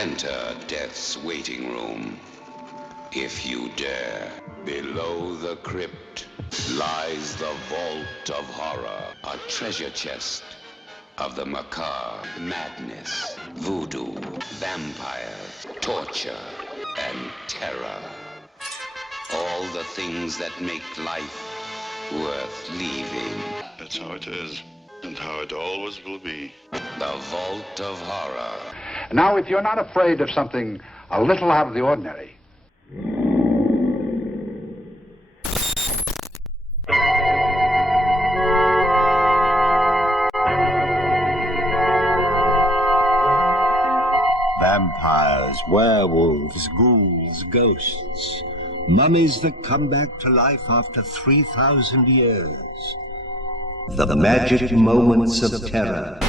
Enter death's waiting room, if you dare. Below the crypt lies the vault of horror, a treasure chest of the macabre, madness, voodoo, vampires, torture, and terror. All the things that make life worth leaving. That's how it is, and how it always will be. The Vault of Horror. Now, if you're not afraid of something a little out of the ordinary, vampires, werewolves, ghouls, ghosts, mummies that come back to life after 3,000 years. The magic moments of terror.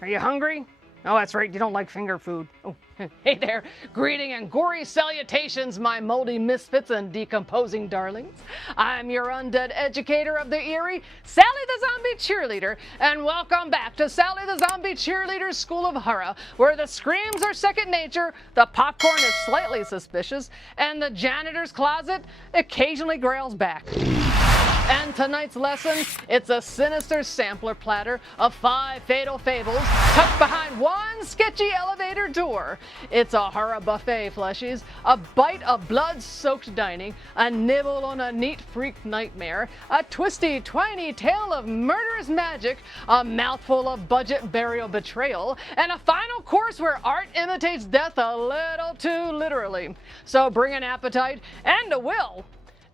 Are you hungry? Oh, that's right, you don't like finger food. Oh, hey there. Greeting and gory salutations, my moldy misfits and decomposing darlings. I'm your undead educator of the eerie, Sally the Zombie Cheerleader, and welcome back to Sally the Zombie Cheerleader's School of Horror, where the screams are second nature, the popcorn is slightly suspicious, and the janitor's closet occasionally growls back. And tonight's lesson, it's a sinister sampler platter of 5 fatal fables tucked behind one sketchy elevator door. It's a horror buffet, fleshies, a bite of blood-soaked dining, a nibble on a neat freak nightmare, a twisty, twiny tale of murderous magic, a mouthful of budget burial betrayal, and a final course where art imitates death a little too literally. So bring an appetite and a will.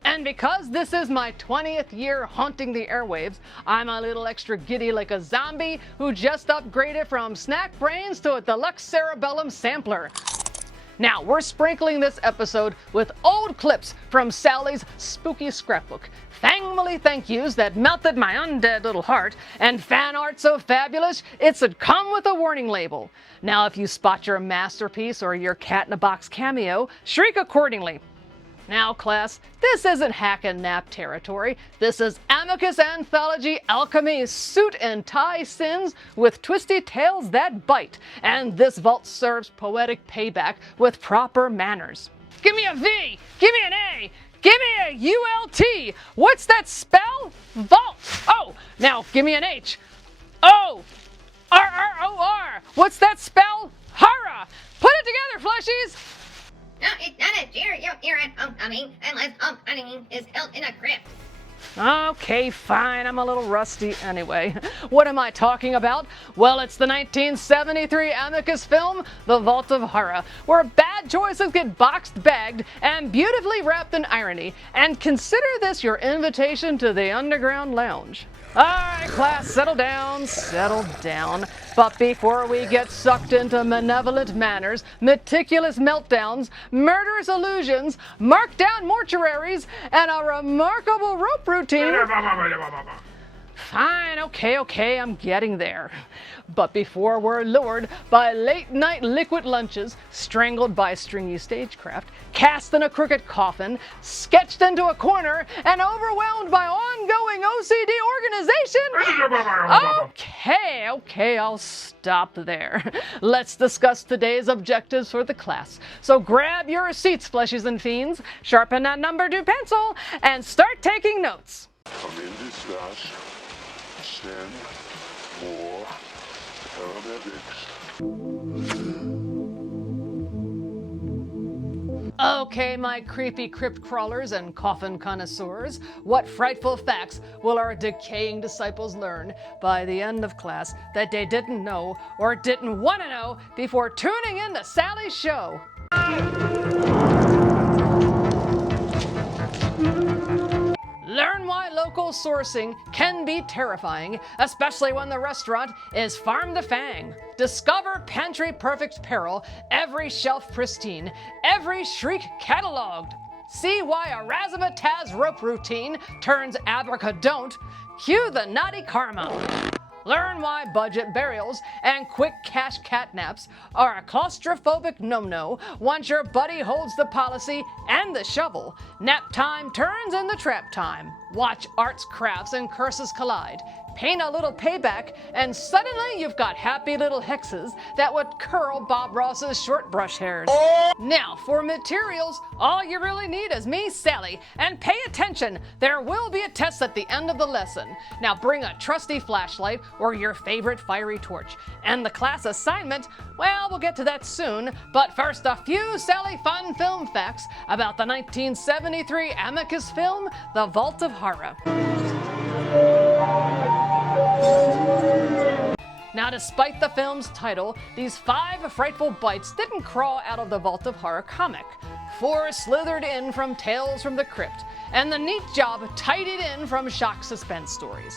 And because this is my 20th year haunting the airwaves, I'm a little extra giddy like a zombie who just upgraded from snack brains to a deluxe cerebellum sampler. Now, we're sprinkling this episode with old clips from Sally's spooky scrapbook, family thank yous that melted my undead little heart, and fan art so fabulous it should come with a warning label. Now, if you spot your masterpiece or your cat-in-a-box cameo, shriek accordingly. Now, class, this isn't hack and nap territory. This is Amicus Anthology Alchemy Suit and Tie Sins with twisty tales that bite. And this vault serves poetic payback with proper manners. Give me a V! Give me an A! Give me a ULT! What's that spell? Vault! Oh, now give me an H. O! RROR! What's that spell? Horror! Put it together, fleshies! No, it's not a cheer you'll hear at homecoming unless homecoming is held in a crypt. Okay, fine. I'm a little rusty anyway. What am I talking about? Well, it's the 1973 Amicus film, The Vault of Horror, where bad choices get boxed, bagged, and beautifully wrapped in irony. And consider this your invitation to the underground lounge. All right, class, settle down, settle down. But before we get sucked into malevolent manners, meticulous meltdowns, murderous illusions, marked-down mortuaries, and a remarkable rope routine... Fine, okay, I'm getting there. But before we're lured by late-night liquid lunches, strangled by stringy stagecraft, cast in a crooked coffin, sketched into a corner, and overwhelmed by ongoing OCD organization... Okay, I'll stop there. Let's discuss today's objectives for the class. So grab your seats, fleshies and fiends, sharpen that number 2 pencil, and start taking notes. Come in this dash. Send more paramedics. Okay, my creepy crypt crawlers and coffin connoisseurs, what frightful facts will our decaying disciples learn by the end of class that they didn't know or didn't want to know before tuning in to Sally's show? Learn why local sourcing can be terrifying, especially when the restaurant is farm to fang. Discover pantry perfect peril, every shelf pristine, every shriek cataloged. See why a razzmatazz rope routine turns abracadont. Cue the naughty karma. Learn why budget burials and quick cash catnaps are a claustrophobic no-no once your buddy holds the policy and the shovel. Nap time turns into trap time. Watch arts, crafts, and curses collide. Paint a little payback, and suddenly you've got happy little hexes that would curl Bob Ross's short brush hairs. Now, for materials, all you really need is me, Sally, and pay attention, there will be a test at the end of the lesson. Now bring a trusty flashlight or your favorite fiery torch. And the class assignment, well, we'll get to that soon, but first a few Sally fun film facts about the 1973 Amicus film, The Vault of Horror. Now, despite the film's title, these 5 frightful bites didn't crawl out of the Vault of Horror comic. 4 slithered in from Tales from the Crypt, and the neat job tidied in from shock suspense stories.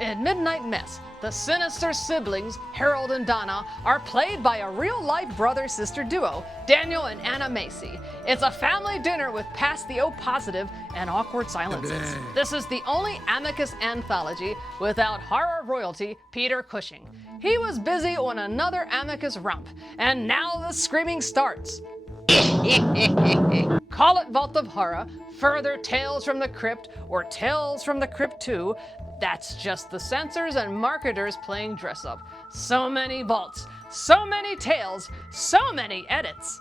In Midnight Mess, the sinister siblings, Harold and Donna, are played by a real-life brother-sister duo, Daniel and Anna Macy. It's a family dinner with past the O-positive and awkward silences. This is the only Amicus anthology without horror royalty Peter Cushing. He was busy on another Amicus romp, and now the screaming starts. Call it Vault of Horror, further Tales from the Crypt, or Tales from the Crypt 2. That's just the censors and marketers playing dress up. So many vaults, so many tales, so many edits.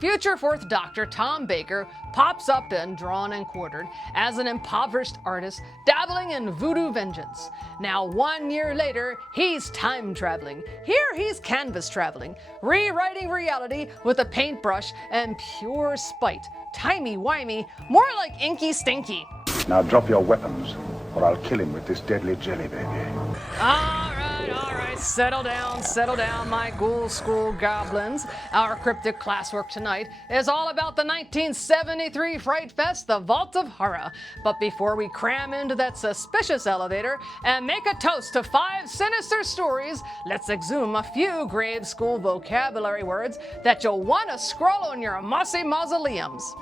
Future 4th Doctor Tom Baker pops up in Drawn and Quartered as an impoverished artist dabbling in voodoo vengeance. Now 1 year later, he's time traveling. Here he's canvas traveling, rewriting reality with a paintbrush and pure spite. Timey-wimey, more like inky stinky. Now drop your weapons, or I'll kill him with this deadly jelly baby. All right, settle down, my Ghoul School goblins. Our cryptic classwork tonight is all about the 1973 Fright Fest, The Vault of Horror. But before we cram into that suspicious elevator and make a toast to 5 sinister stories, let's exhume a few grade school vocabulary words that you'll want to scroll on your mossy mausoleums.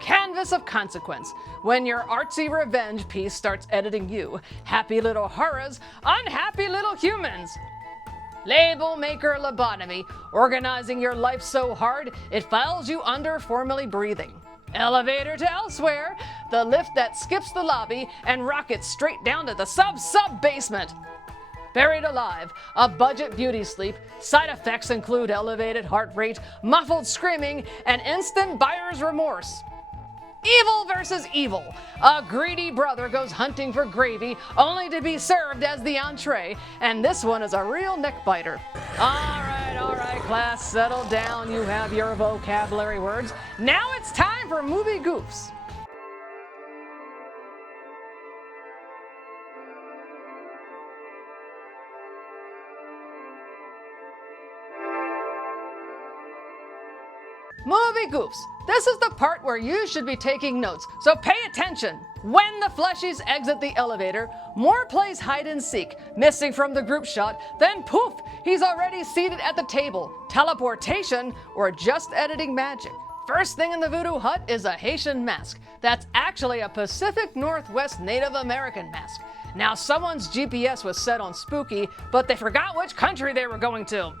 Canvas of consequence. When your artsy revenge piece starts editing you. Happy little horrors, unhappy little humans. Label maker lobotomy. Organizing your life so hard, it files you under formally breathing. Elevator to elsewhere. The lift that skips the lobby and rockets straight down to the sub-basement. Buried alive, a budget beauty sleep. Side effects include elevated heart rate, muffled screaming, and instant buyer's remorse. Evil versus evil. A greedy brother goes hunting for gravy only to be served as the entree, and this one is a real neck biter. All right, class, settle down. You have your vocabulary words. Now it's time for movie goofs. Movie goofs. This is the part where you should be taking notes, so pay attention. When the fleshies exit the elevator, Moore plays hide and seek, missing from the group shot, then poof, he's already seated at the table. Teleportation or just editing magic. First thing in the voodoo hut is a Haitian mask. That's actually a Pacific Northwest Native American mask. Now someone's GPS was set on spooky, but they forgot which country they were going to.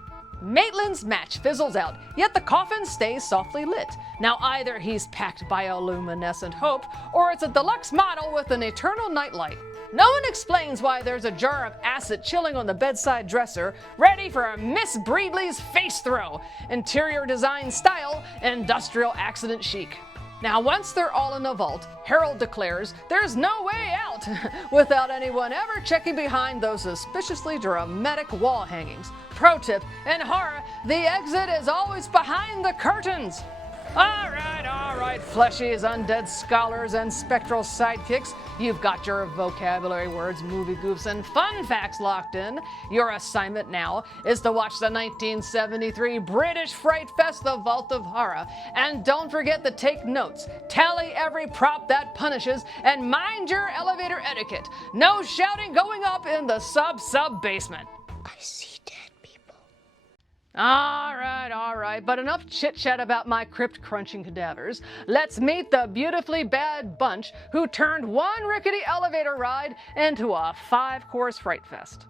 Maitland's match fizzles out, yet the coffin stays softly lit. Now either he's packed bioluminescent hope, or it's a deluxe model with an eternal nightlight. No one explains why there's a jar of acid chilling on the bedside dresser, ready for a Miss Breedley's face throw. Interior design style, industrial accident chic. Now once they're all in the vault, Harold declares there's no way out without anyone ever checking behind those suspiciously dramatic wall hangings. Pro tip, in horror, the exit is always behind the curtains. All right, fleshies, undead scholars, and spectral sidekicks. You've got your vocabulary words, movie goofs, and fun facts locked in. Your assignment now is to watch the 1973 British Fright Fest, The Vault of Horror. And don't forget to take notes, tally every prop that punishes, and mind your elevator etiquette. No shouting going up in the sub-basement. I see dead people. All right, but enough chit-chat about my crypt-crunching cadavers. Let's meet the beautifully bad bunch who turned one rickety elevator ride into a 5-course fright fest.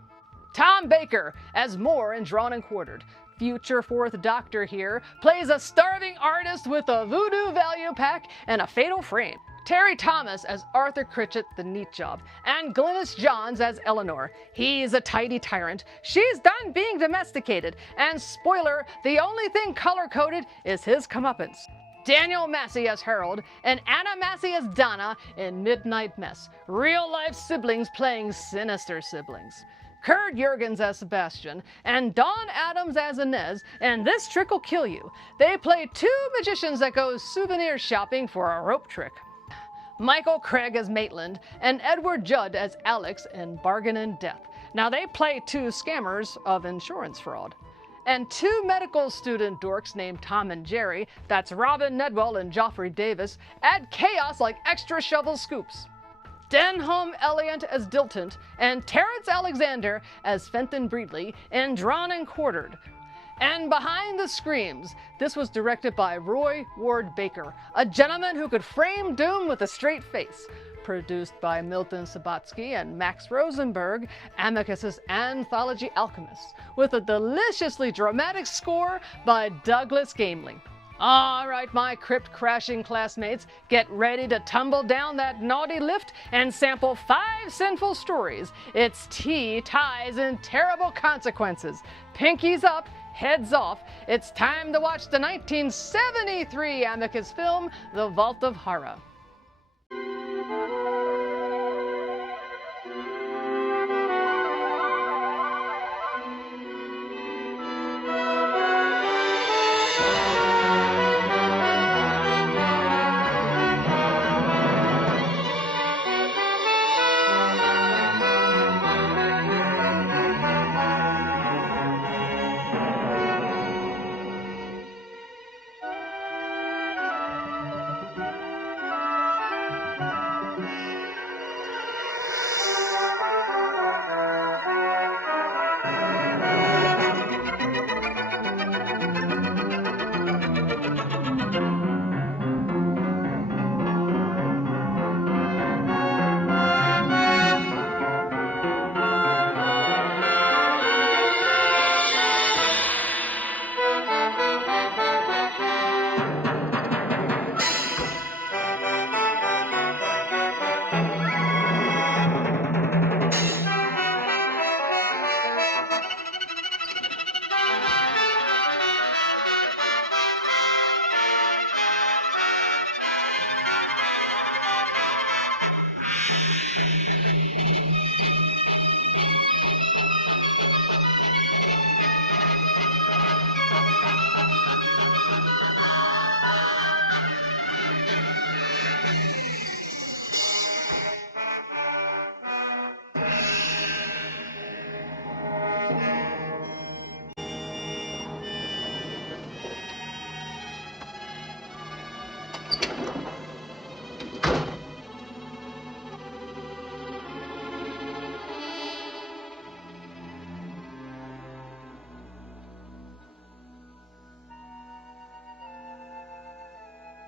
Tom Baker as Moore in Drawn and Quartered. Future 4th Doctor here plays a starving artist with a voodoo value pack and a fatal frame. Terry Thomas as Arthur Critchett, the neat job, and Glynis Johns as Eleanor. He's a tidy tyrant. She's done being domesticated, and spoiler, the only thing color-coded is his comeuppance. Daniel Massey as Harold, and Anna Massey as Donna in Midnight Mess. Real-life siblings playing sinister siblings. Kurt Jurgens as Sebastian, and Dawn Adams as Inez, and This Trick Will Kill You. They play 2 magicians that go souvenir shopping for a rope trick. Michael Craig as Maitland, and Edward Judd as Alex in Bargain in Death. Now they play 2 scammers of insurance fraud. And 2 medical student dorks named Tom and Jerry, that's Robin Nedwell and Joffrey Davis, add chaos like extra shovel scoops. Denholm Elliott as Dilton, and Terrence Alexander as Fenton Breedley in Drawn and Quartered. And Behind the Screams, this was directed by Roy Ward Baker, a gentleman who could frame doom with a straight face. Produced by Milton Subotsky and Max Rosenberg, Amicus's Anthology Alchemists, with a deliciously dramatic score by Douglas Gamely. All right, my crypt-crashing classmates, get ready to tumble down that naughty lift and sample 5 sinful stories. It's tea, ties, and terrible consequences. Pinkies up, heads off. It's time to watch the 1973 Amicus film, The Vault of Horror.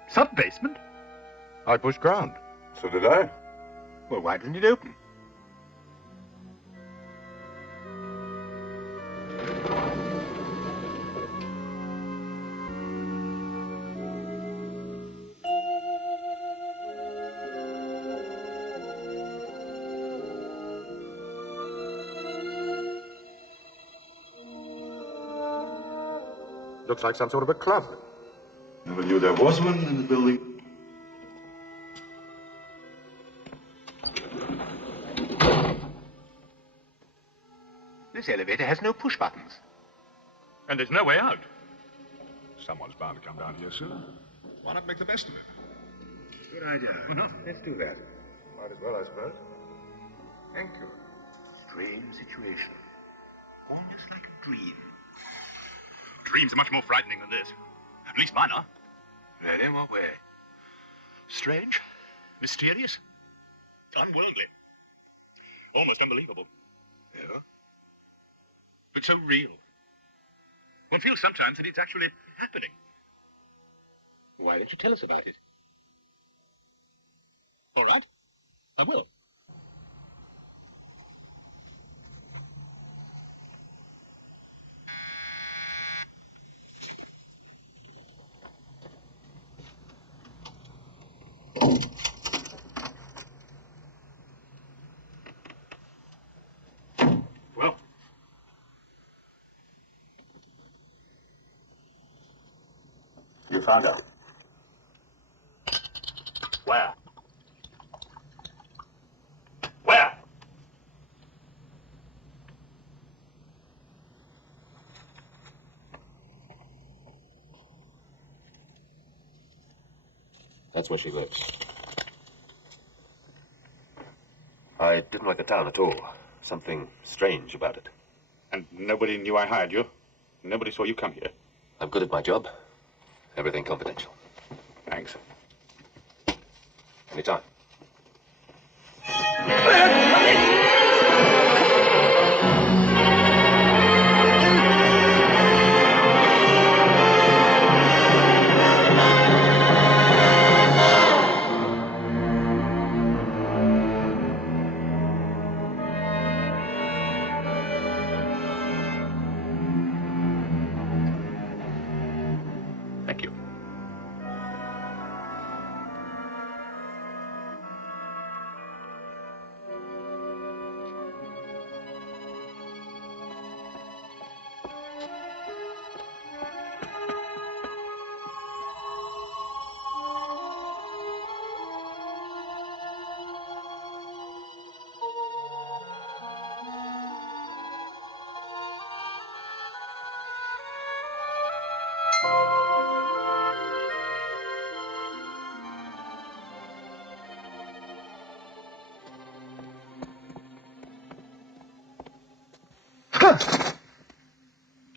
Sub-basement? I pushed ground. So did I. Well, why didn't it open? Looks like some sort of a club. Never knew there was one in the building. This elevator has no push buttons. And there's no way out. Someone's bound to come down here soon. Why not make the best of it? Good idea. Let's do that. Might as well, I suppose. Thank you. Strange situation. Almost like a dream. Dreams are much more frightening than this. At least mine are. Really? In what way? Strange, mysterious, unworldly, almost unbelievable. Yeah? But so real. One feels sometimes that it's actually happening. Why don't you tell us about it? All right, I will. Well, you found out. Where? Where? That's where she lives. I didn't like the town at all. Something strange about it. And nobody knew I hired you? Nobody saw you come here? I'm good at my job. Everything confidential. Thanks. Anytime. Thank you.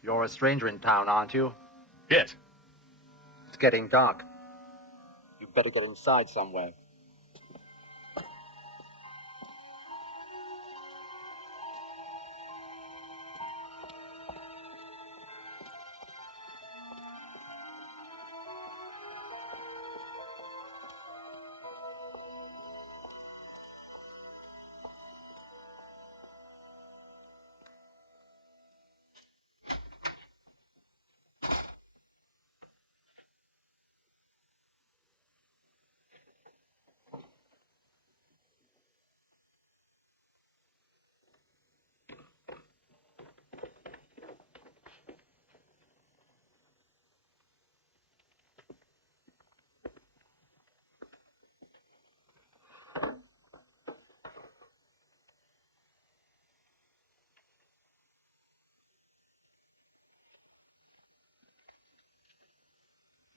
You're a stranger in town, aren't you? Yes. It's getting dark. You'd better get inside somewhere.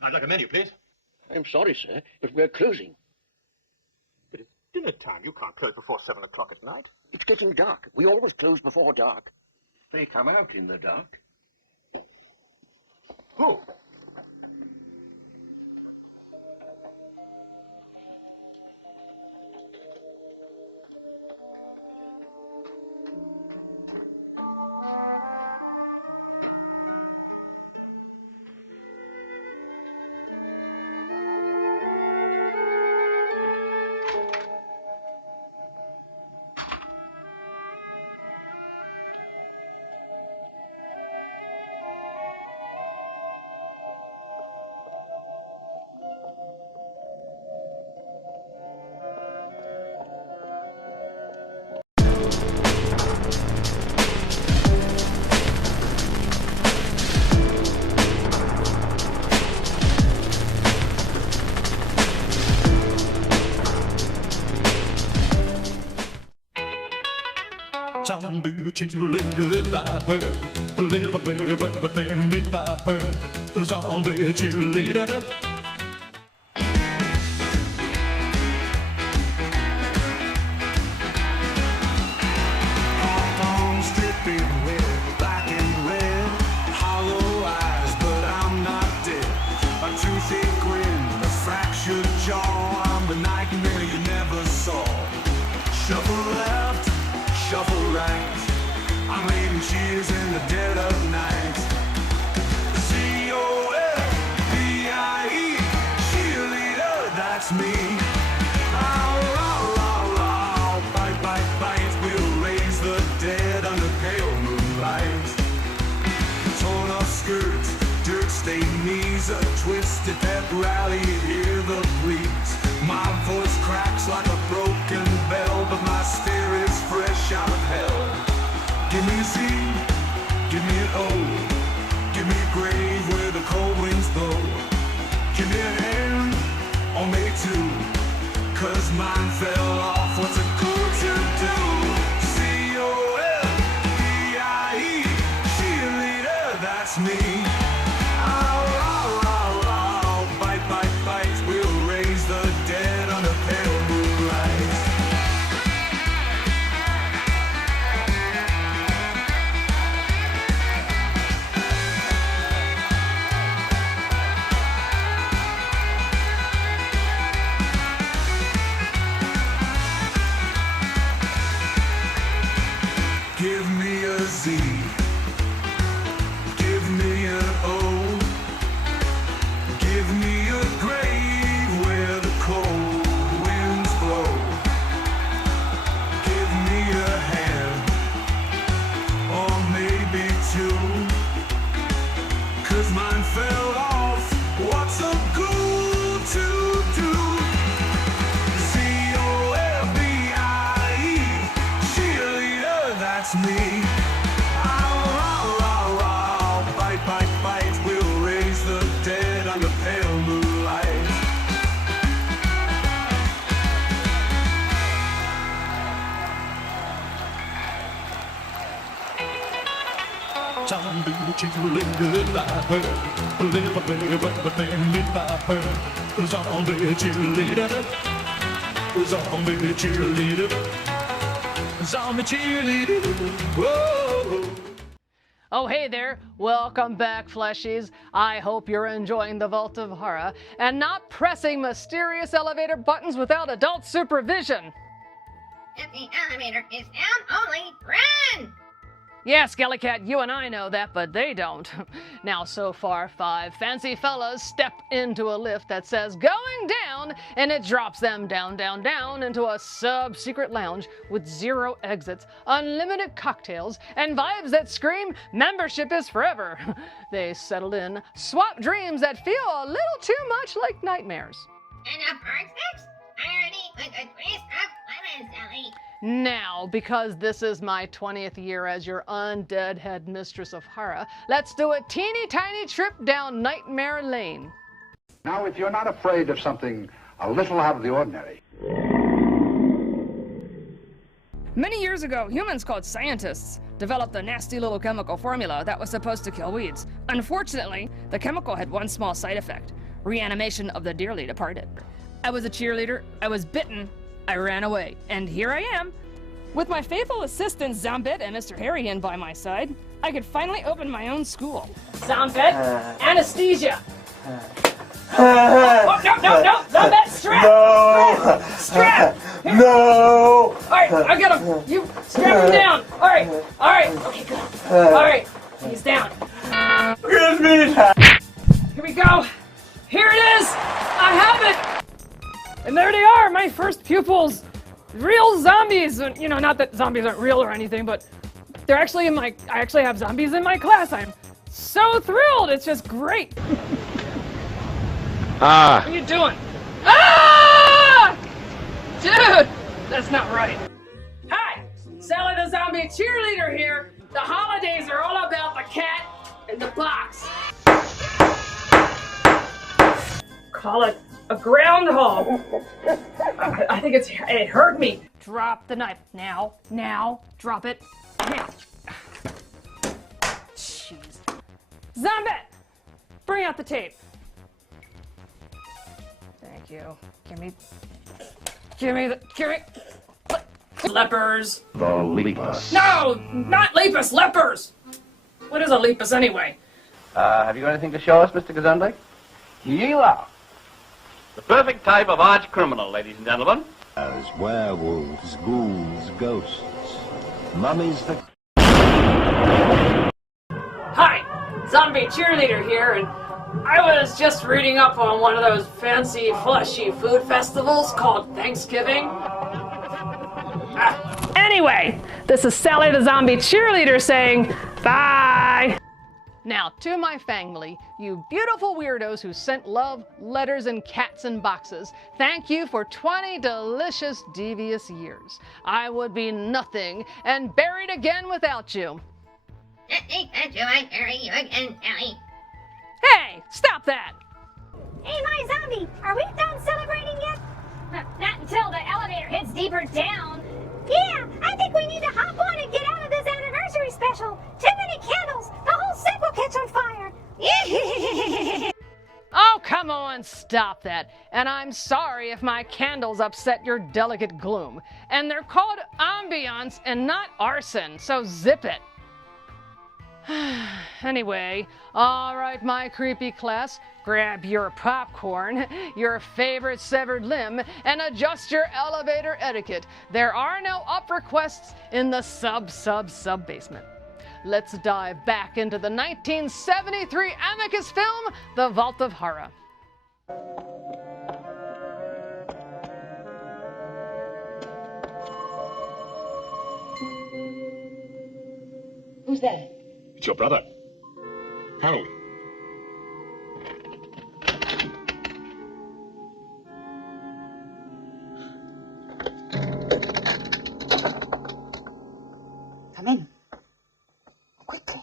I'd like a menu, please. I'm sorry, sir, but we're closing. But it's dinner time. You can't close before 7 o'clock at night. It's getting dark. We always close before dark. They come out in the dark. Who? Zombie cheerleader, I heard. Live a better, but then be I heard. Zombie cheerleader. raise in the dead of night. C-O-L-B-I-E, cheerleader, that's me. Ow, ow, ow, ow, bite, bite, bite, we'll raise the dead under pale moonlight. Torn off skirts, dirt-stained knees, a twisted pep rally, hear the bleeds. My voice cracks like a broken bell, but my spirit's fresh out of hell. Give me a C, give me an O, give me a grave where the cold winds blow. Give me a hand, or maybe two, 'cause mine fell off. What's it cool to do? C-O-L-B-I-E, cheerleader, that's me. Ow, ow, ow, ow, bite, bite, bite, we'll raise the dead under pale moonlight. Give me a Z, give me an O, give me a grave where the cold winds blow. Give me a hand, or maybe two, 'cause mine fell off. What's a ghoul to do? C-O-L-B-I-E, cheerleader, that's me. Ow, ow, ow, ow, bite, bite, bite, we'll raise the dead under pale moonlight. Zombie cheerleader, I heard. Live a bear, but the thing if I heard. Zombie cheerleader. Zombie cheerleader. Zombie cheerleader. Whoa. Oh, hey there. Welcome back, fleshies. I hope you're enjoying the Vault of Horror and not pressing mysterious elevator buttons without adult supervision. If the elevator is down, only run! Yeah, Skellycat, you and I know that, but they don't. Now, so far, 5 fancy fellas step into a lift that says going down, and it drops them down, down, down into a sub-secret lounge with 0 exits, unlimited cocktails, and vibes that scream membership is forever. They settle in, swap dreams that feel a little too much like nightmares. And a bird sticks? I already with a twist of lemon, Sally. Now, because this is my 20th year as your undead head mistress of horror, let's do a teeny tiny trip down Nightmare Lane. Now, if you're not afraid of something a little out of the ordinary. Many years ago, humans called scientists developed a nasty little chemical formula that was supposed to kill weeds. Unfortunately, the chemical had one small side effect: reanimation of the dearly departed. I was a cheerleader, I was bitten, I ran away, and here I am. With my faithful assistants Zombette and Mr. Harrihan by my side, I could finally open my own school. Zombette, anesthesia! Oh, no! Zombette, strap! No! Strap! No! Alright, I got him! You strap him down! Alright, okay, good. Alright, he's down. Give me that! Here we go! Here it is! I have it! And there they are, my first pupils. Real zombies. You know, not that zombies aren't real or anything, but they're actually in I actually have zombies in my class. I'm so thrilled. It's just great. What are you doing? Ah! Dude, that's not right. Hi, Sally the Zombie Cheerleader here. The holidays are all about the cat in the box. Call it a groundhog. I think it hurt me. Drop the knife. Now, drop it. Now. Jeez. Zombette, bring out the tape. Thank you. Give me. Lepers. The lepus. No, not lepus, lepers. What is a lepus anyway? Have you got anything to show us, Mr. Gazumbe? Here you are. The perfect type of arch criminal, ladies and gentlemen. As werewolves, ghouls, ghosts, mummies that... Zombie Cheerleader here, and I was just reading up on one of those fancy, fleshy food festivals called Thanksgiving. Anyway, this is Sally the Zombie Cheerleader saying bye. Now, to my family, you beautiful weirdos who sent love, letters, and cats in boxes, thank you for 20 delicious, devious years. I would be nothing and buried again without you. That's who I bury you again, Sally. Hey, stop that! Hey, my zombie, are we done celebrating yet? Not until the elevator hits deeper down. Yeah, I think we need to hop on and get out of this anniversary special. Too many candles, the whole set will catch on fire. Oh, come on, stop that. And I'm sorry if my candles upset your delicate gloom. And they're called ambiance and not arson, so zip it. Anyway, all right, my creepy class, grab your popcorn, your favorite severed limb, and adjust your elevator etiquette. There are no up requests in the sub basement. Let's dive back into the 1973 Amicus film, The Vault of Horror. Who's there? It's your brother, Harold. Come in. Quickly.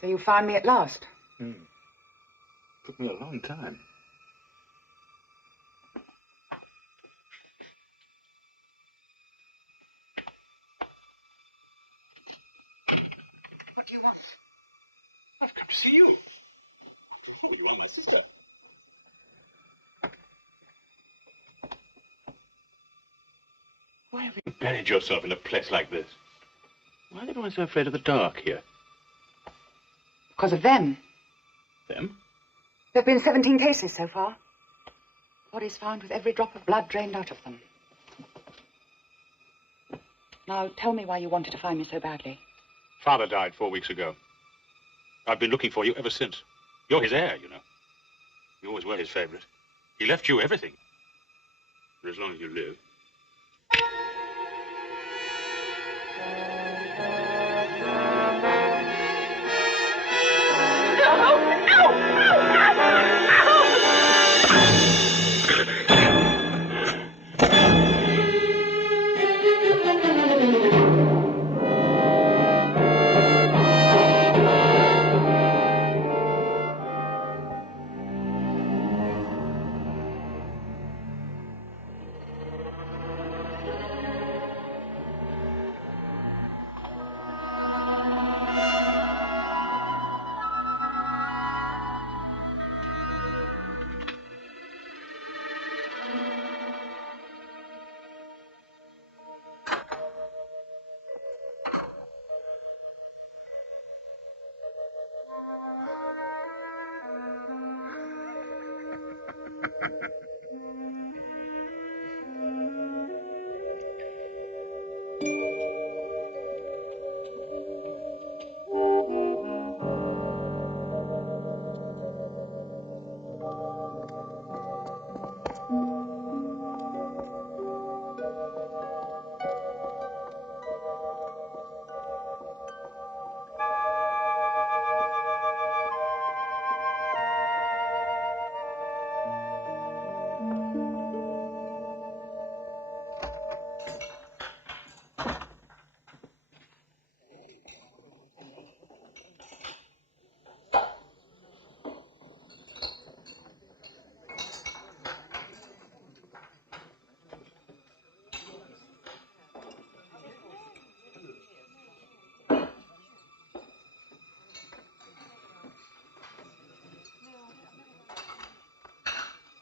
So you found me at last? Took me a long time. What do you want? I've come to see you. Oh, you are my sister. Why have you buried yourself in a place like this? Why is everyone so afraid of the dark here? Because of them. Them? There have been 17 cases so far. Bodies found with every drop of blood drained out of them. Now, tell me why you wanted to find me so badly. Father died 4 weeks ago. I've been looking for you ever since. You're his heir, you know. You always were his favorite. He left you everything. For as long as you live.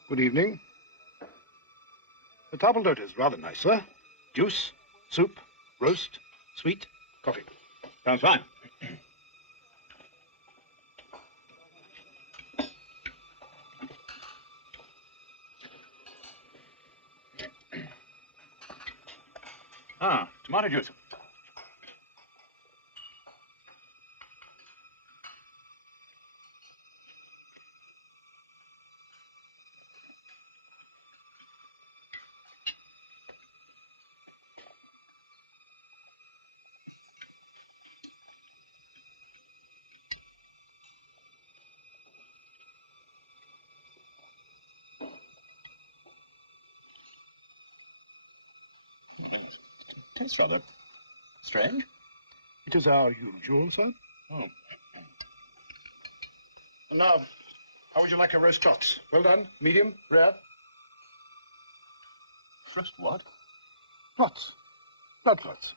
Good evening. The table d'hote is rather nice, sir. Juice, soup, roast, sweet, coffee. Sounds fine. Ah, tomato juice. Yes. Tastes rather strange. It is our usual, sir. Oh. And now, how would you like a roast tots? Well done, medium, rare? Roast what? Clots. Blood clots.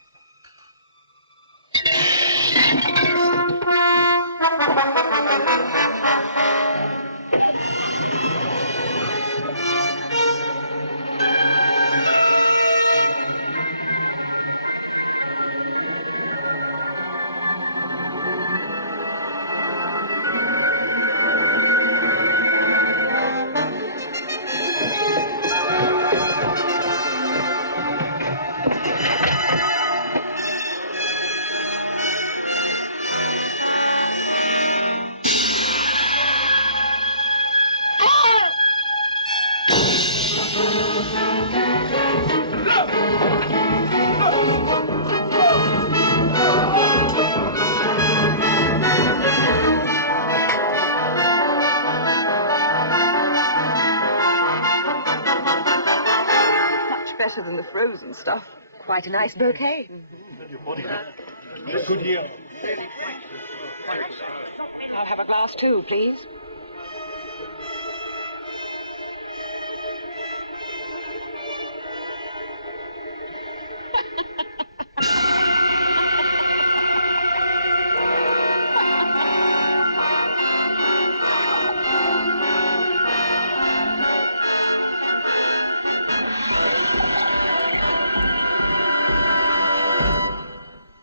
Better than the frozen stuff. Quite a nice bouquet. Good year. I'll have a glass too, please.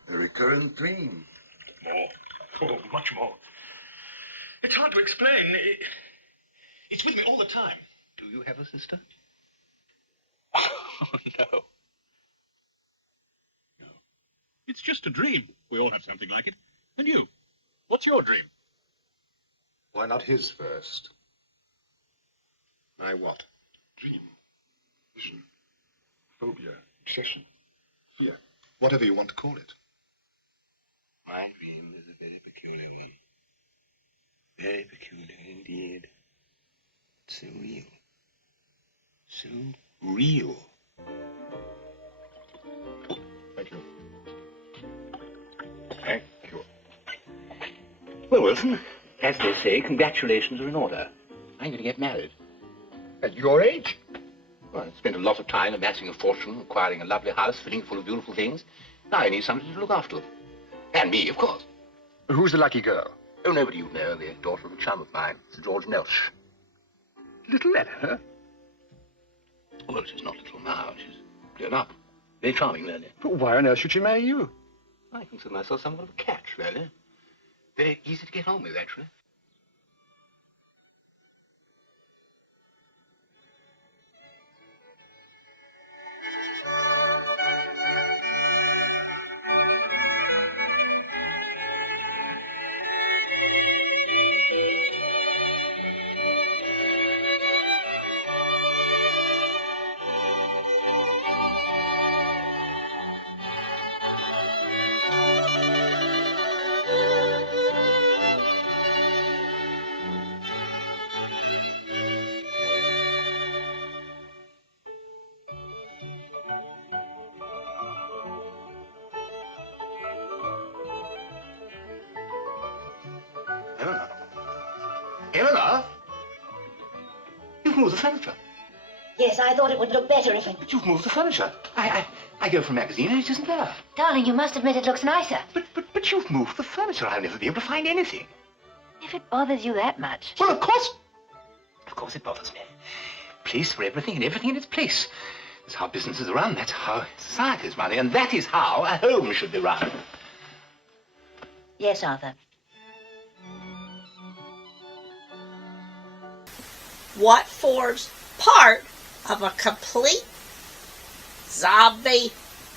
A recurrent dream. More. Oh, much more. It's hard to explain. It's with me all the time. Do you have a sister? Oh, no. No. It's just a dream. We all have something like it. And you? What's your dream? Why not his first? My what? Dream. Vision. Phobia. Obsession. Fear. Whatever you want to call it. My dream is a very peculiar one. Very peculiar indeed. So real. So real. Thank you. Thank you. Well, Wilson, as they say, congratulations are in order. I'm going to get married. At your age? Well, I spent a lot of time amassing a fortune, acquiring a lovely house, filling it full of beautiful things. Now I need somebody to look after them. And me, of course. Who's the lucky girl? Oh, nobody you know, the daughter of a chum of mine, Sir George Nelsh. Little Eleanor? Well, she's not little now. She's grown up. Very charming, really. But why on earth should she marry you? I consider myself somewhat of a catch, really. Very easy to get on with, actually. Eleanor? Eleanor? You've moved the furniture. Yes, I thought it would look better if it... But you've moved the furniture. I go for a magazine and it isn't there. Darling, you must admit it looks nicer. But you've moved the furniture. I'll never be able to find anything. If it bothers you that much. Well, of course it bothers me. Place for everything and everything in its place. That's how businesses are run. That's how society is running. And that is how a home should be run. Yes, Arthur. What forms part of a complete zombie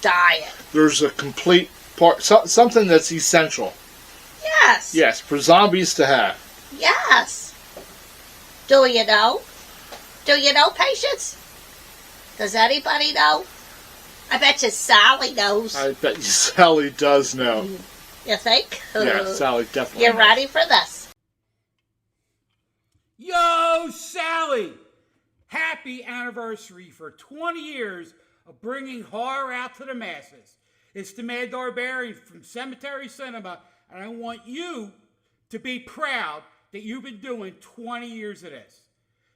diet. There's a complete part, something that's essential. Yes. Yes, for zombies to have. Yes. Do you know? Do you know, Patience? Does anybody know? I bet you Sally knows. I bet you Sally does know. You think? Yeah, Sally definitely You ready for this? Yo, Sally! Happy anniversary for 20 years of bringing horror out to the masses. It's the Mad Barbarian from Cemetery Cinema, and I want you to be proud that you've been doing 20 years of this.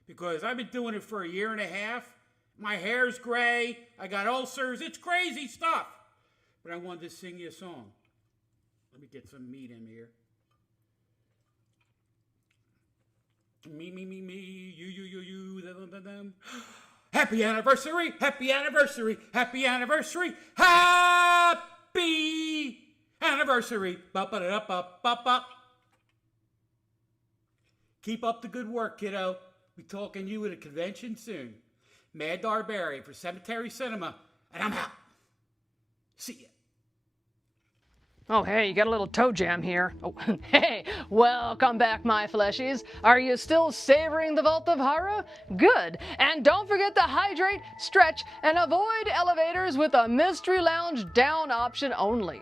Because I've been doing it for a year and a half. My hair's gray, I got ulcers, it's crazy stuff. But I wanted to sing you a song. Let me get some meat in here. Me, you, them. Happy anniversary, happy anniversary, happy anniversary, happy anniversary. Ba-ba-da-ba-ba-ba. Keep up the good work, kiddo. Be talking to you at a convention soon. Mad Barbarian for Cemetery Cinema, and I'm out. See ya. Oh, hey, you got a little toe jam here. Oh, hey, welcome back, my fleshies. Are you still savoring the Vault of Horror? Good. And don't forget to hydrate, stretch, and avoid elevators with a Mystery Lounge down option only.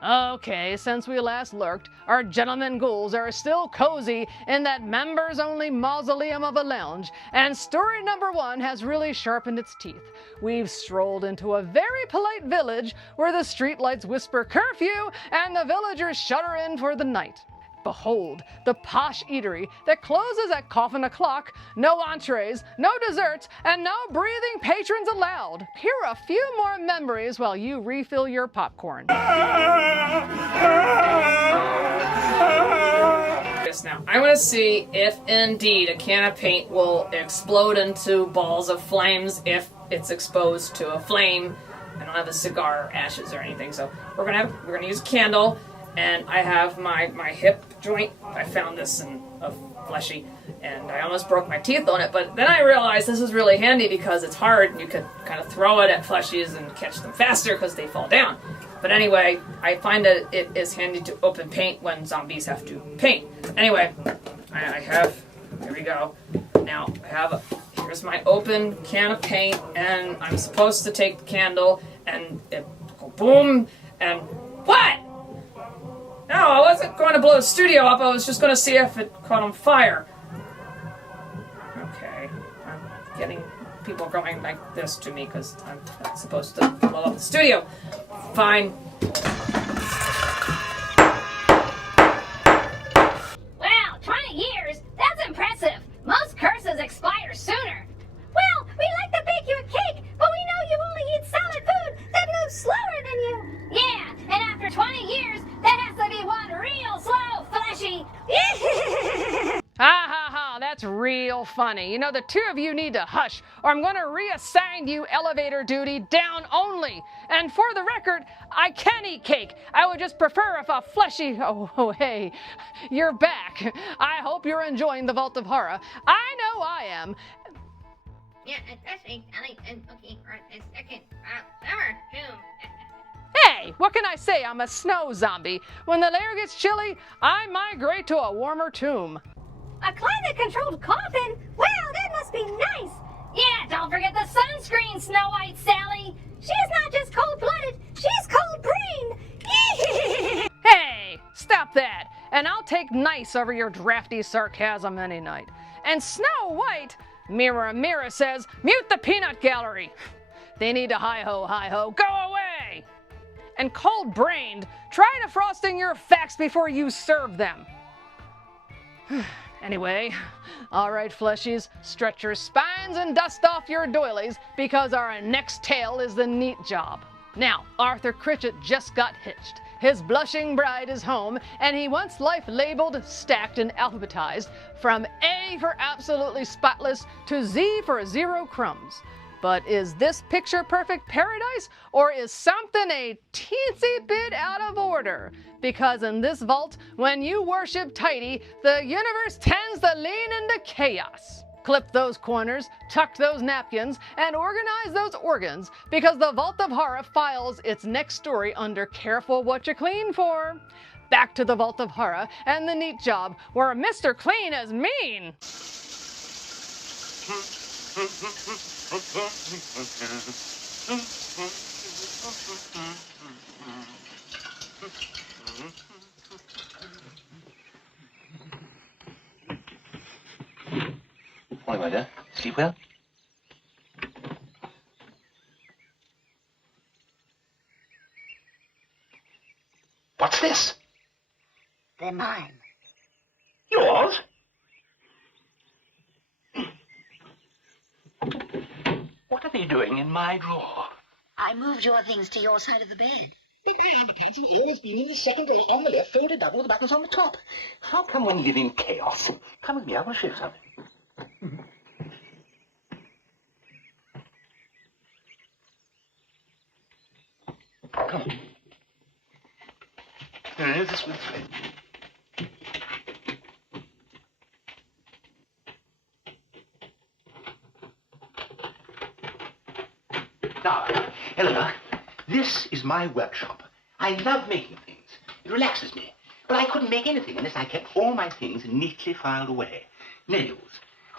Okay, since we last lurked, our gentlemen ghouls are still cozy in that members-only mausoleum of a lounge, and story number 1 has really sharpened its teeth. We've strolled into a very polite village where the streetlights whisper curfew and the villagers shudder in for the night. Behold, the posh eatery that closes at coffin o'clock, no entrees, no desserts, and no breathing patrons allowed. Here are a few more memories while you refill your popcorn. Now, I want to see if indeed a can of paint will explode into balls of flames if it's exposed to a flame. I don't have the cigar ashes or anything, so we're gonna use a candle. And I have my hip joint. I found this in a fleshy, and I almost broke my teeth on it. But then I realized this is really handy because it's hard, and you could kind of throw it at fleshies and catch them faster because they fall down. But anyway, I find that it is handy to open paint when zombies have to paint. Anyway, I have, here we go. Now I have here's my open can of paint, and I'm supposed to take the candle and it go boom, and what? No, I wasn't going to blow the studio up. I was just going to see if it caught on fire. Okay. I'm getting people going like this to me because I'm not supposed to blow up the studio. Fine. Wow, 20 years? That's impressive. Most curses expire sooner. Well, we'd like to bake you a cake, but we know you only eat solid food that moves slower than you. Yeah, and after 20 years, that has to be one real slow, fleshy. Ha ha ha, that's real funny. You know, the two of you need to hush, or I'm going to reassign you elevator duty down only. And for the record, I can eat cake. I would just prefer if a fleshy... Oh, hey, you're back. I hope you're enjoying the Vault of Horror. I know I am. Yeah, especially Sally and Cookie for the second summer, too. Hey, what can I say? I'm a snow zombie. When the lair gets chilly, I migrate to a warmer tomb. A climate-controlled coffin? Wow, that must be nice. Yeah, don't forget the sunscreen, Snow White Sally. She's not just cold-blooded, she's cold-brained. Hey, stop that. And I'll take nice over your drafty sarcasm any night. And Snow White, mirror, mirror says, mute the peanut gallery. They need to hi-ho, go away. And cold-brained, try defrosting your facts before you serve them. Anyway, all right, fleshies, stretch your spines and dust off your doilies because our next tale is the neat job. Now, Arthur Critchett just got hitched. His blushing bride is home, and he wants life labeled, stacked, and alphabetized from A for absolutely spotless to Z for 0 crumbs. But is this picture-perfect paradise, or is something a teensy bit out of order? Because in this vault, when you worship tidy, the universe tends to lean into chaos. Clip those corners, tuck those napkins, and organize those organs, because the Vault of Horror files its next story under careful what you clean for. Back to the Vault of Horror and the neat job where Mr. Clean is mean. Morning, my dear. Sleep well? What's this? They're mine. Yours? What are they doing in my drawer? I moved your things to your side of the bed. The underpants have always been in the second drawer on the left, folded double with the buttons on the top. How come one live in chaos? Come with me, I want to show you something. Come on. Here, this with thread. Now, Eleanor, this is my workshop. I love making things. It relaxes me. But I couldn't make anything unless I kept all my things neatly filed away. Nails,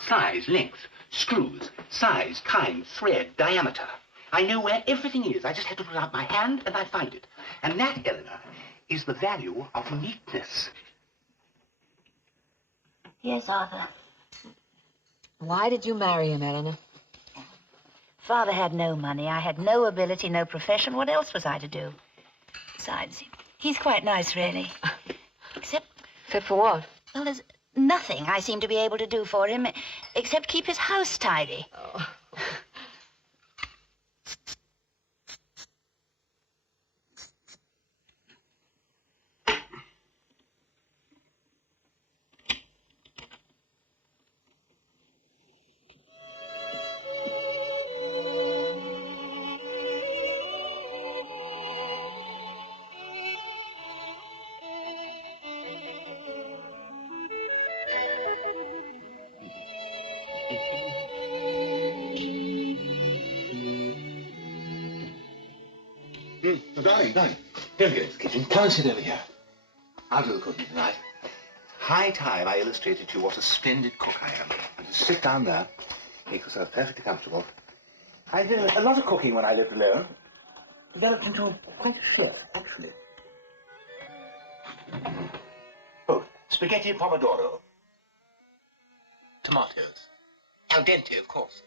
size, length, screws, size, kind, thread, diameter. I know where everything is. I just have to put out my hand and I find it. And that, Eleanor, is the value of neatness. Yes, Arthur. Why did you marry him, Eleanor? Father had no money. I had no ability, no profession. What else was I to do? Besides, he's quite nice, really. Except for what? Well, there's nothing I seem to be able to do for him except keep his house tidy. Oh. Darling, don't go into the kitchen. Come and sit over here. I'll do the cooking tonight. High time I illustrated to you what a splendid cook I am. And to sit down there, make yourself perfectly comfortable. I did a lot of cooking when I lived alone. Developed into quite a chef, actually. Oh, spaghetti pomodoro. Tomatoes. Al dente, of course.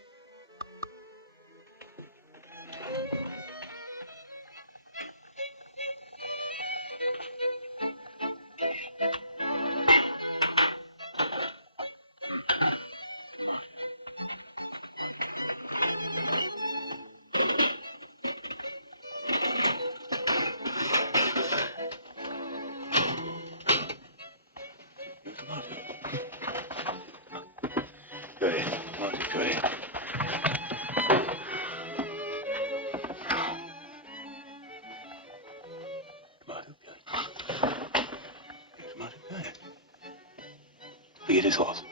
Spaghetti sauce.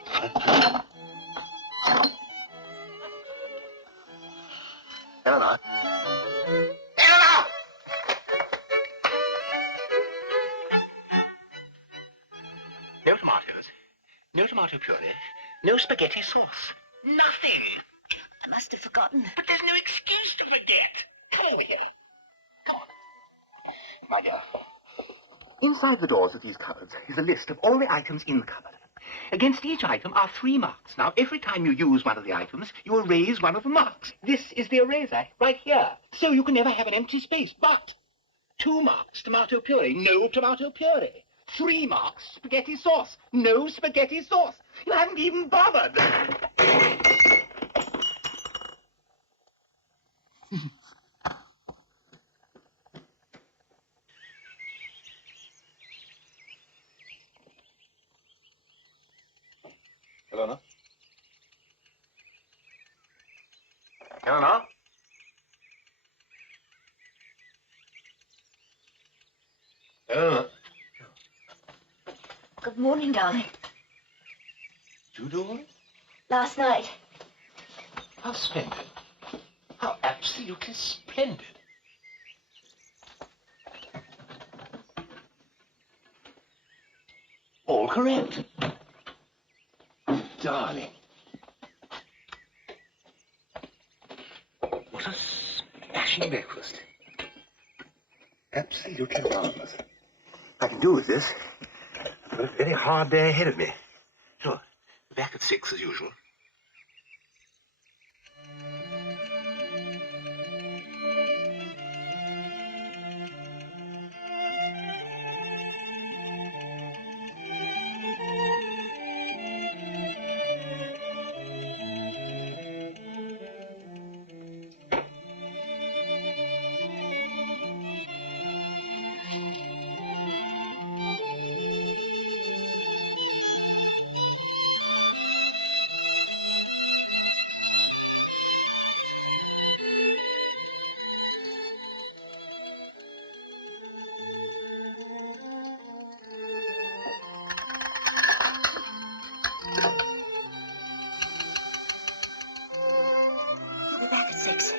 Eleanor? Eleanor! No tomatoes, no tomato puree, no spaghetti sauce. Nothing! I must have forgotten. But there's no excuse to forget. Come over here. Come on. My dear, inside the doors of these cupboards is a list of all the items in the cupboard. Against each item are 3 marks. Now, every time you use one of the items, you erase one of the marks. This is the eraser, right here. So you can never have an empty space. But 2 marks, tomato puree, no tomato puree. 3 marks, spaghetti sauce, no spaghetti sauce. You haven't even bothered. Eleanor? Eleanor? Eleanor? Good morning, darling. Did you do all this? Last night. How splendid. How absolutely splendid. All correct. Darling. What a smashing breakfast. Absolutely marvelous. I can do with this. I've got a very hard day ahead of me. Sure. Back at 6 as usual. He'll be back at 6.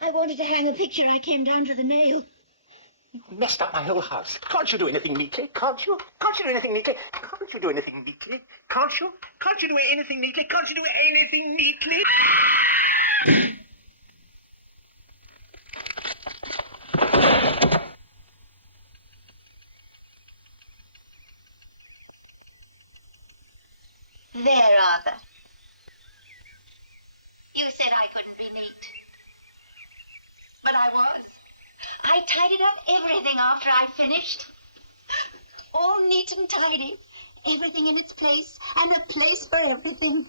I wanted to hang a picture. I came down to the nail. You've messed up my whole house. Can't you do anything neatly? Can't you? Can't you do anything neatly? Can't you do anything neatly? Can't you? Can't you do anything neatly? Can't you do anything neatly? There, Arthur. You said I couldn't be neat. But I was. I tidied up everything after I finished. All neat and tidy. Everything in its place, and a place for everything.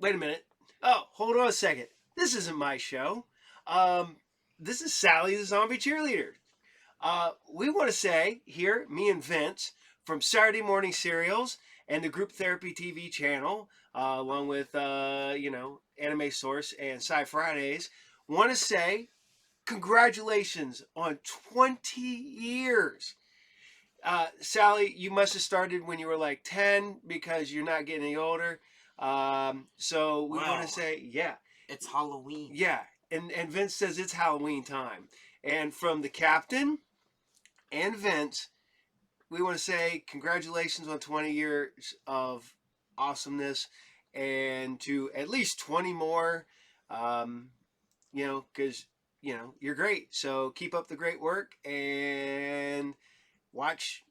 wait a minute. Oh, hold on a second. This isn't my show. This is Sally the Zombie Cheerleader. We want to say here, me and Vince from Saturday Morning Serials and the Group Therapy TV channel, along with, Anime Source and Sci Fridays, want to say congratulations on 20 years. Sally, you must have started when you were like 10 because you're not getting any older. So we want to say, yeah. It's Halloween. Yeah. And Vince says it's Halloween time. And from the captain and Vince, we want to say congratulations on 20 years of awesomeness and to at least 20 more, because, you're great. So keep up the great work and watch,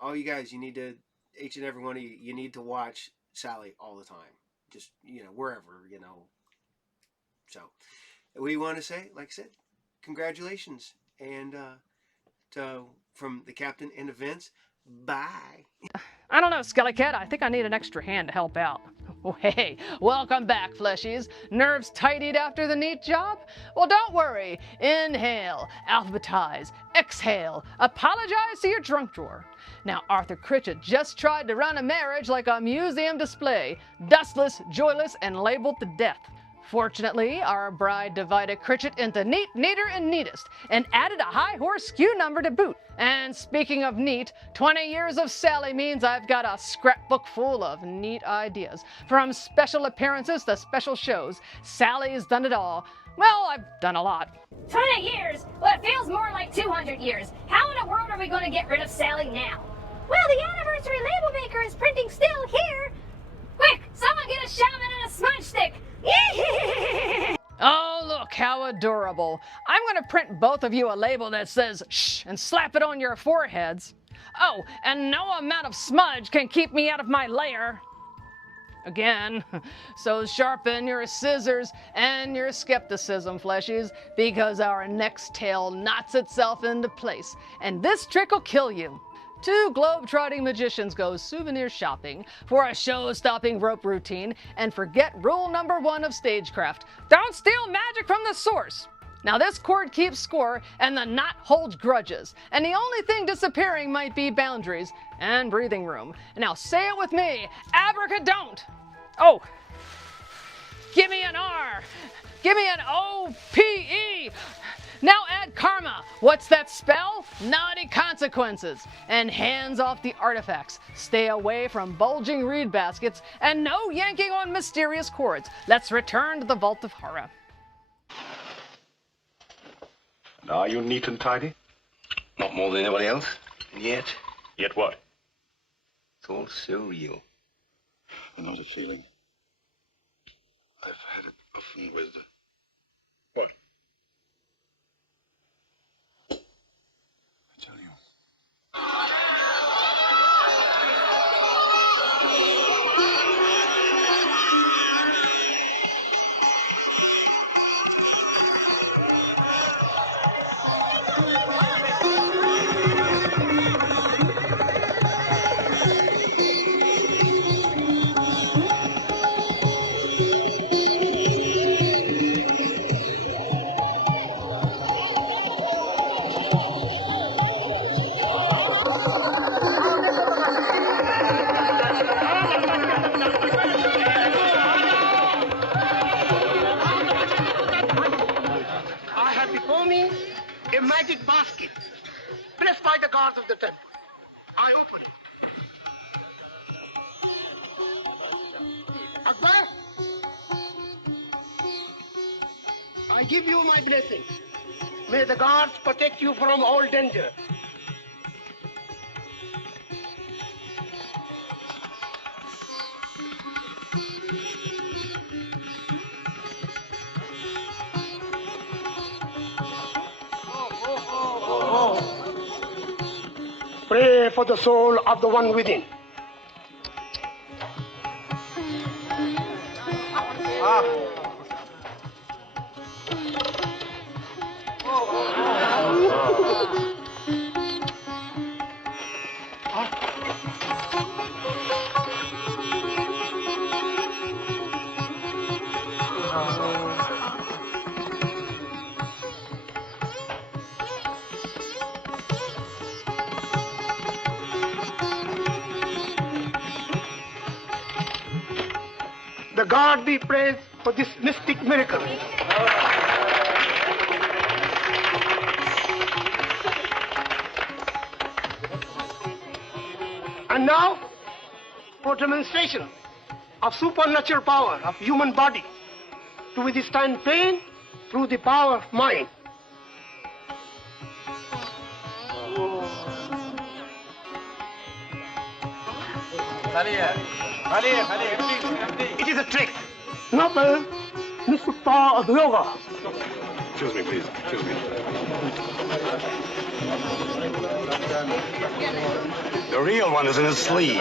all you guys, you need to, each and every one of you, you need to watch Sally all the time. Just, wherever, So we want to say, like I said, congratulations. And from the captain and Vince, bye. I don't know, Skellycat. I think I need an extra hand to help out. Oh, hey, welcome back, fleshies. Nerves tidied after the neat job? Well, don't worry. Inhale, alphabetize, exhale, apologize to your drunk drawer. Now, Arthur Critchett just tried to run a marriage like a museum display, dustless, joyless, and labeled to death. Fortunately, our bride divided Critchett into neat, neater, and neatest, and added a high horse skew number to boot. And speaking of neat, 20 years of Sally means I've got a scrapbook full of neat ideas. From special appearances to special shows, Sally's done it all. Well, I've done a lot. 20 years? Well, it feels more like 200 years. How in the world are we going to get rid of Sally now? Well, the anniversary label maker is printing still here. Quick, someone get a shaman and a smudge stick. Oh, look, how adorable. I'm going to print both of you a label that says shh and slap it on your foreheads. Oh, and no amount of smudge can keep me out of my lair. Again, so sharpen your scissors and your skepticism, fleshies, because our next tale knots itself into place, and this trick will kill you. Two globe-trotting magicians go souvenir shopping for a show-stopping rope routine and forget rule number 1 of stagecraft. Don't steal magic from the source. Now this cord keeps score and the knot holds grudges. And the only thing disappearing might be boundaries and breathing room. Now say it with me, abracadont. Oh, give me an R. Give me an O-P-E. Now add karma. What's that spell? Naughty consequences. And hands off the artifacts. Stay away from bulging reed baskets and no yanking on mysterious cords. Let's return to the Vault of Horror. Now, are you neat and tidy? Not more than anybody else. And yet, Yet what? it's all so real. I know the feeling. I've had it often with the... What? I tell you. I have before me a magic basket, blessed by the gods of the temple. I open it. Akbar, I give you my blessing. May the gods protect you from all danger. Pray for the soul of the one within. the God be praised for this mystic miracle. And now, for demonstration of supernatural power of human body to withstand pain through the power of mind. It is a trick. Noble, mystic power of yoga. Excuse me, please. Excuse me. The real one is in his sleeve.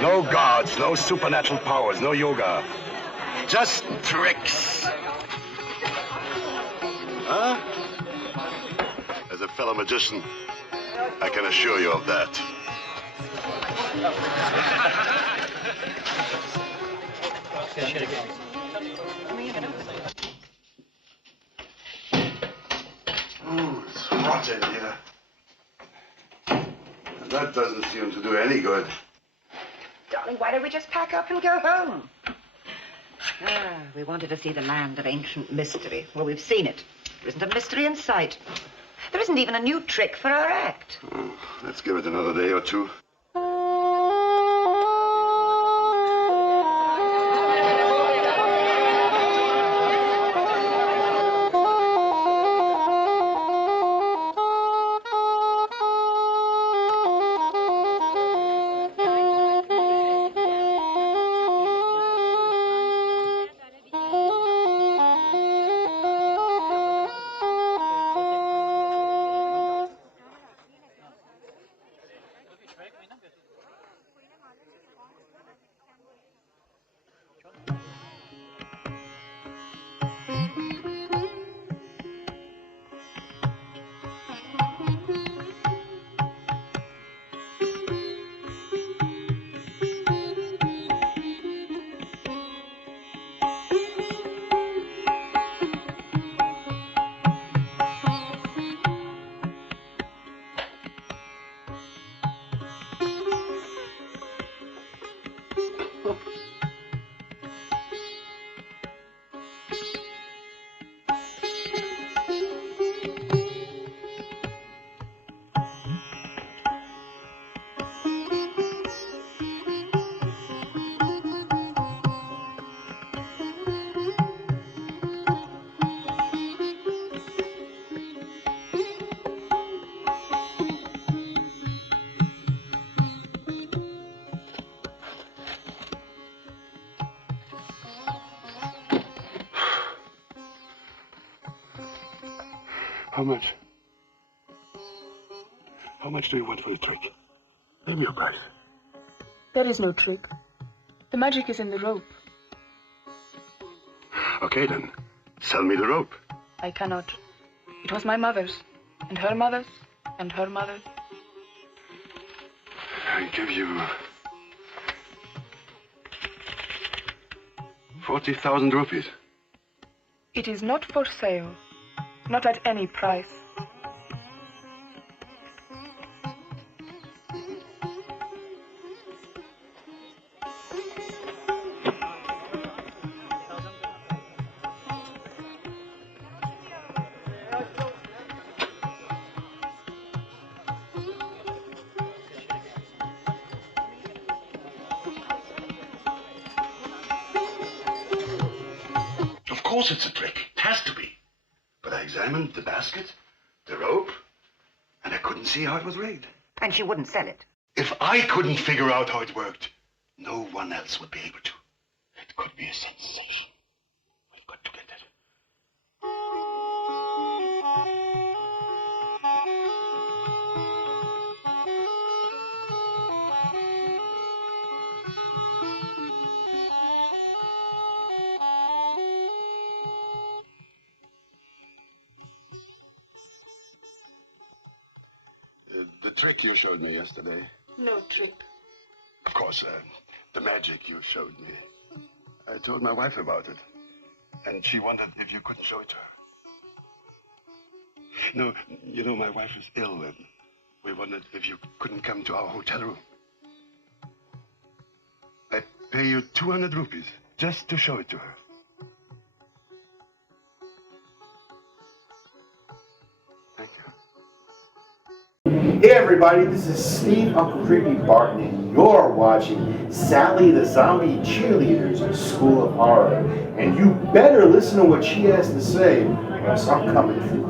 No gods, no supernatural powers, no yoga. Just tricks. Huh? As a fellow magician, I can assure you of that. Ooh, it's hot in here. And that doesn't seem to do any good. Darling, why don't we just pack up and go home? We wanted to see the land of ancient mystery. Well, we've seen it. There isn't a mystery in sight. There isn't even a new trick for our act. Oh, let's give it another day or two. How much? How much do you want for the trick? Name your price. There is no trick. The magic is in the rope. Okay, then. Sell me the rope. I cannot. It was my mother's, and her mother's, and her mother's. I give you 40,000 rupees. It is not for sale. Not at any price. Of course it's a trick. It has to be. But I examined the basket, the rope, and I couldn't see how it was rigged. And she wouldn't sell it. If I couldn't figure out how it worked, no one else would be able to. It could be a sensation. We've got to get it. The trick you showed me yesterday. No trick. Of course, the magic you showed me. I told my wife about it. And she wondered if you couldn't show it to her. No, you know, my wife is ill, and we wondered if you couldn't come to our hotel room. I pay you 200 rupees just to show it to her. Thank you. Hey everybody, this is Steve Uncle Creepy Barton, and you're watching Sally the Zombie Cheerleader's School of Horror. And you better listen to what she has to say, or else I'm coming for you.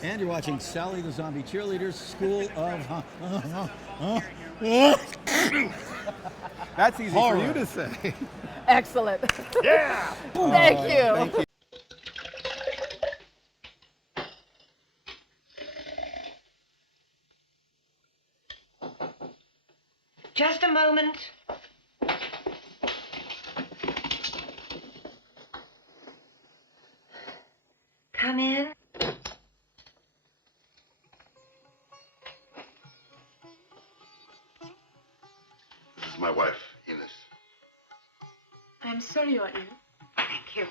And you're watching Sally the Zombie Cheerleader's School of That's easy Horror. for you to say. Excellent. Yeah. Thank you. Thank you. Just a moment. Come in. This is my wife, Ines. I'm sorry you are ill. Thank you.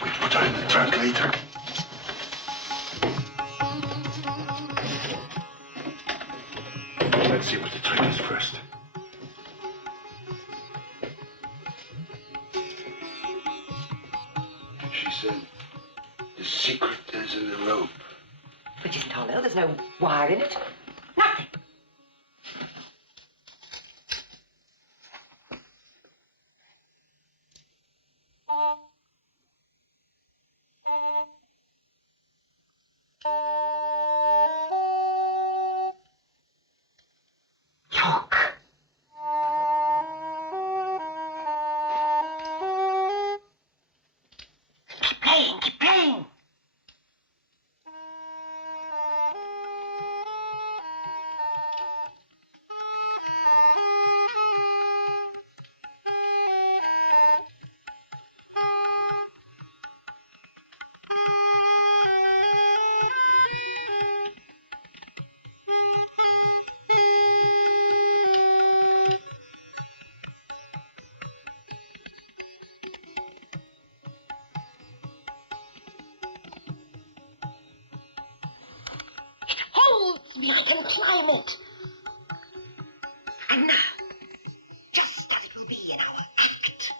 We put her in the trunk later. Let's see what the trick is first. She said the secret is in the rope. Which isn't hollow. There's no wire in it. Nothing. Look. Keep playing, keep playing. Holds me, I can climb it. And now, just as it will be in our act.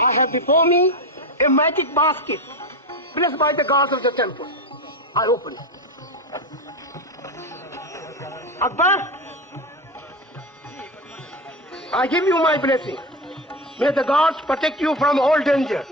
I have before me a magic basket, blessed by the gods of the temple. I open it. Akbar, I give you my blessing. May the gods protect you from all danger.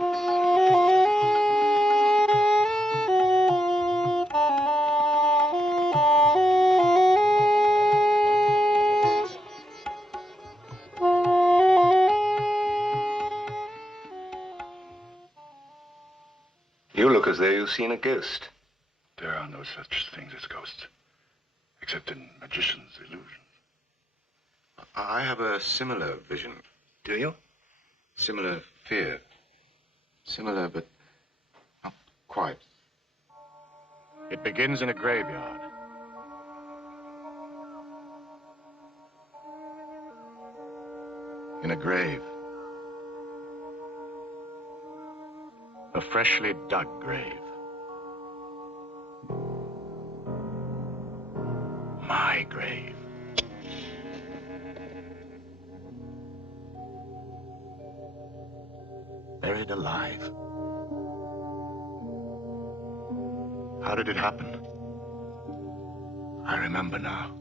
You look as though you've seen a ghost. There are no such things as ghosts, except in magicians' illusions. I have a similar vision. Do you? Similar fear. Similar, but not quite. It begins in a graveyard. In a grave. A freshly dug grave. My grave. Buried alive. How did it happen? I remember now.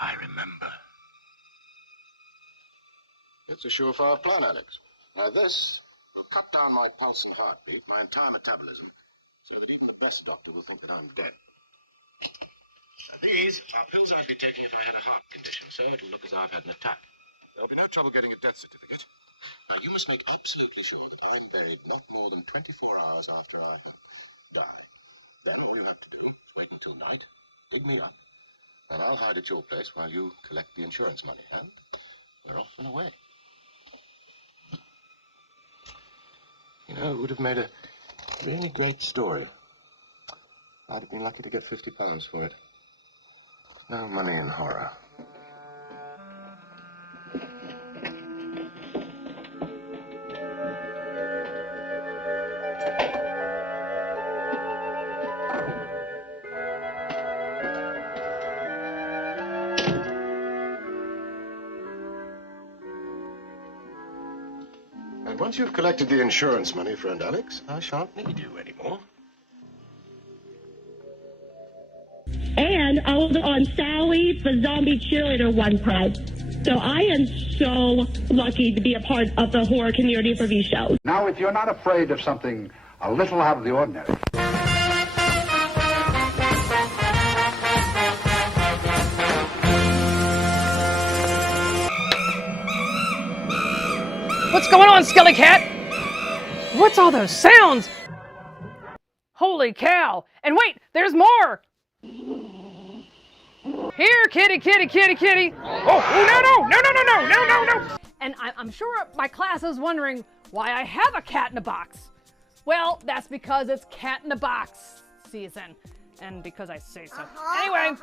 I remember. It's a surefire plan, Alex. Now this will cut down my pulse and heartbeat, my entire metabolism, so that even the best doctor will think that I'm dead. Now, these are pills I'd be taking if I had a heart condition, so it'll look as though I've had an attack. There'll be no trouble getting a death certificate. Now, you must make absolutely sure that I'm buried not more than 24 hours after I die. Then all you have to do is wait until night, dig me up, and I'll hide at your place while you collect the insurance money, and we're off and away. You know, it would have made a really great story. I'd have been lucky to get £50 for it. No money in horror. And once you've collected the insurance money, friend Alex, I shan't need you anymore. And I was on Sally the Zombie Cheerleader one time. So I am so lucky to be a part of the horror community for these shows. Now, if you're not afraid of something a little out of the ordinary. What's going on, Skelly Cat? What's all those sounds? Holy cow! And wait, there's more! Here, kitty, kitty, kitty, kitty! Oh, no! And I'm sure my class is wondering why I have a cat in a box. Well, that's because it's cat in a box season, and because I say so. Anyway,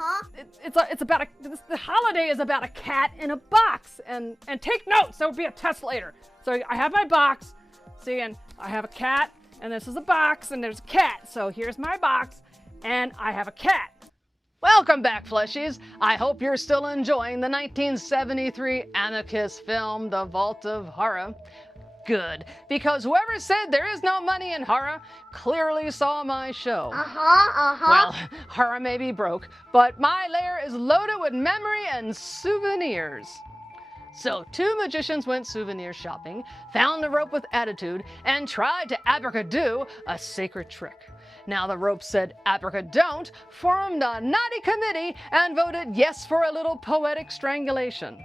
it's about the holiday is about a cat in a box, and take notes. There will be a test later. So I have my box. See, and I have a cat, and this is a box, and there's a cat. So here's my box, and I have a cat. Welcome back, fleshies. I hope you're still enjoying the 1973 Amicus film, The Vault of Horror. Good, because whoever said there is no money in horror clearly saw my show. Well, horror may be broke, but my lair is loaded with memory and souvenirs. So 2 magicians went souvenir shopping, found a rope with attitude, and tried to abracadoo a sacred trick. Now the ropes said abracadont, formed a naughty committee, and voted yes for a little poetic strangulation.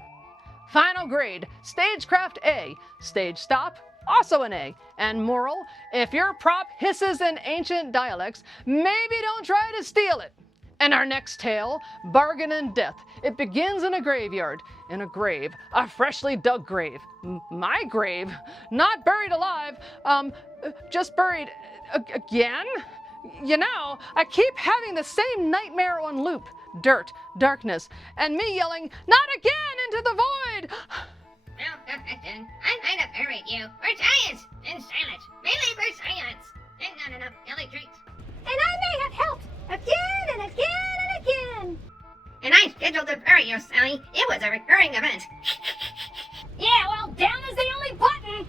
Final grade, stagecraft A, stage stop, also an A, and moral, if your prop hisses in ancient dialects, maybe don't try to steal it. And our next tale, Bargain and Death. It begins in a graveyard, in a grave, a freshly dug grave. My grave? Not buried alive, just buried again? You know, I keep having the same nightmare on loop. Dirt, darkness, and me yelling, not again, into the void! Well, Captain, I might have buried you. For science! And silence. Mainly for science. And not enough jelly treats. And I may have helped again and again and again. And I scheduled to bury you, Sally. It was a recurring event. Yeah, well, down is the only button.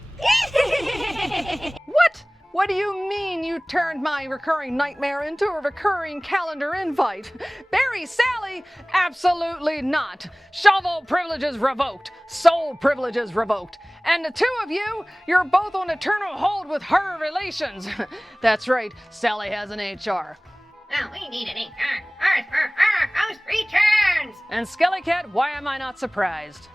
What? What do you mean you turned my recurring nightmare into a recurring calendar invite? Bury Sally? Absolutely not. Shovel privileges revoked. Soul privileges revoked. And the two of you, you're both on eternal hold with her relations. That's right, Sally has an HR. Well, we need an HR. Ours for our host returns. And Skellycat, why am I not surprised?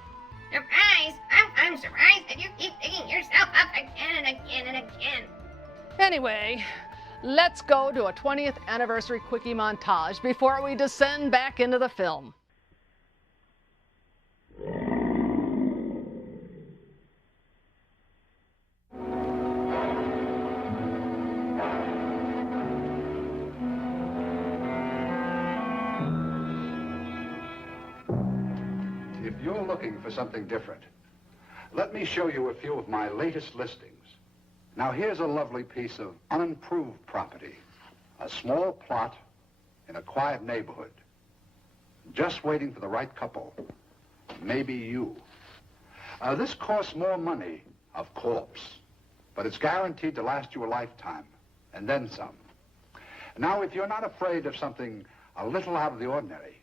Surprise! I'm surprised that you keep digging yourself up again and again and again. Anyway, let's go to a 20th anniversary quickie montage before we descend back into the film. If you're looking for something different, let me show you a few of my latest listings. Now, here's a lovely piece of unimproved property. A small plot in a quiet neighborhood. Just waiting for the right couple. Maybe you. This costs more money, of course, but it's guaranteed to last you a lifetime, and then some. Now, if you're not afraid of something a little out of the ordinary,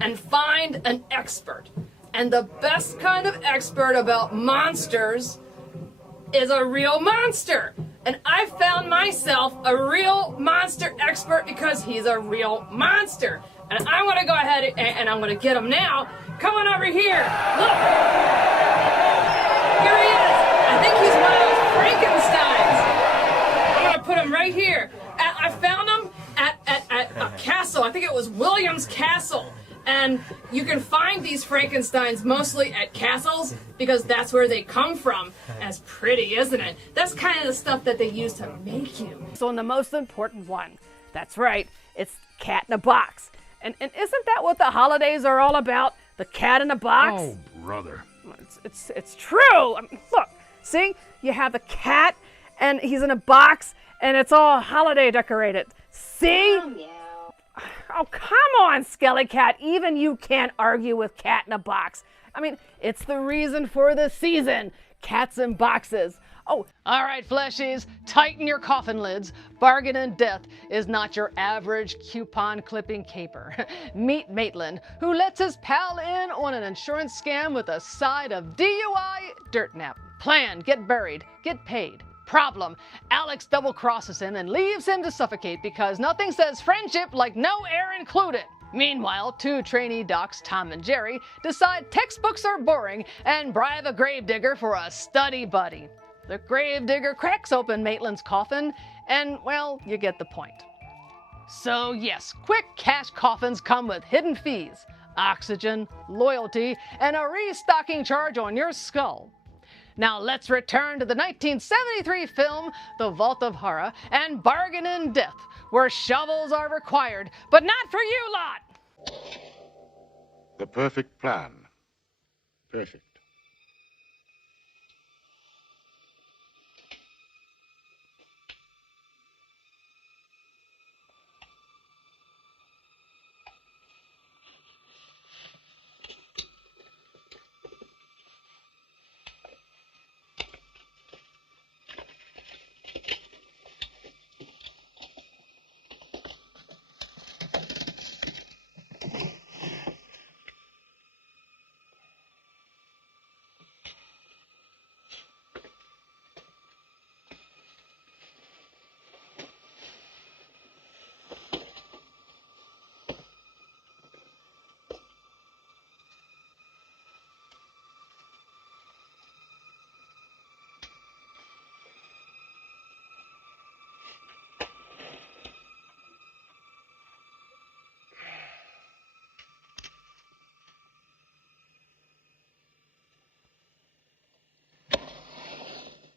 and find an expert. And the best kind of expert about monsters is a real monster. And I found myself a real monster expert because he's a real monster. And I'm going to go ahead and I'm going to get him now. Come on over here. Look. Here he is. I think he's one of those Frankensteins. I'm going to put him right here. I found him at a castle. I think it was William's Castle. And you can find these Frankensteins mostly at castles because that's where they come from. That's pretty, isn't it? That's kind of the stuff that they use to make you. So the most important one, that's right, it's cat in a box. And isn't that what the holidays are all about? The cat in a box? Oh, brother. It's true. I mean, look, see, you have the cat and he's in a box and it's all holiday decorated. See? Oh, yeah. Oh, come on, Skellycat. Even you can't argue with cat in a box. I mean, it's the reason for the season. Cats in boxes. Oh, all right, fleshies, tighten your coffin lids. Bargain and Death is not your average coupon clipping caper. Meet Maitland, who lets his pal in on an insurance scam with a side of DUI dirt nap. Plan, get buried, get paid. Problem, Alex double crosses him and leaves him to suffocate because nothing says friendship like no air included. Meanwhile, two trainee docs, Tom and Jerry, decide textbooks are boring and bribe a gravedigger for a study buddy. The gravedigger cracks open Maitland's coffin and, well, you get the point. So yes, quick cash coffins come with hidden fees, oxygen, loyalty, and a restocking charge on your skull. Now let's return to the 1973 film, The Vault of Horror and Bargain in Death, where shovels are required, but not for you lot! The perfect plan. Perfect.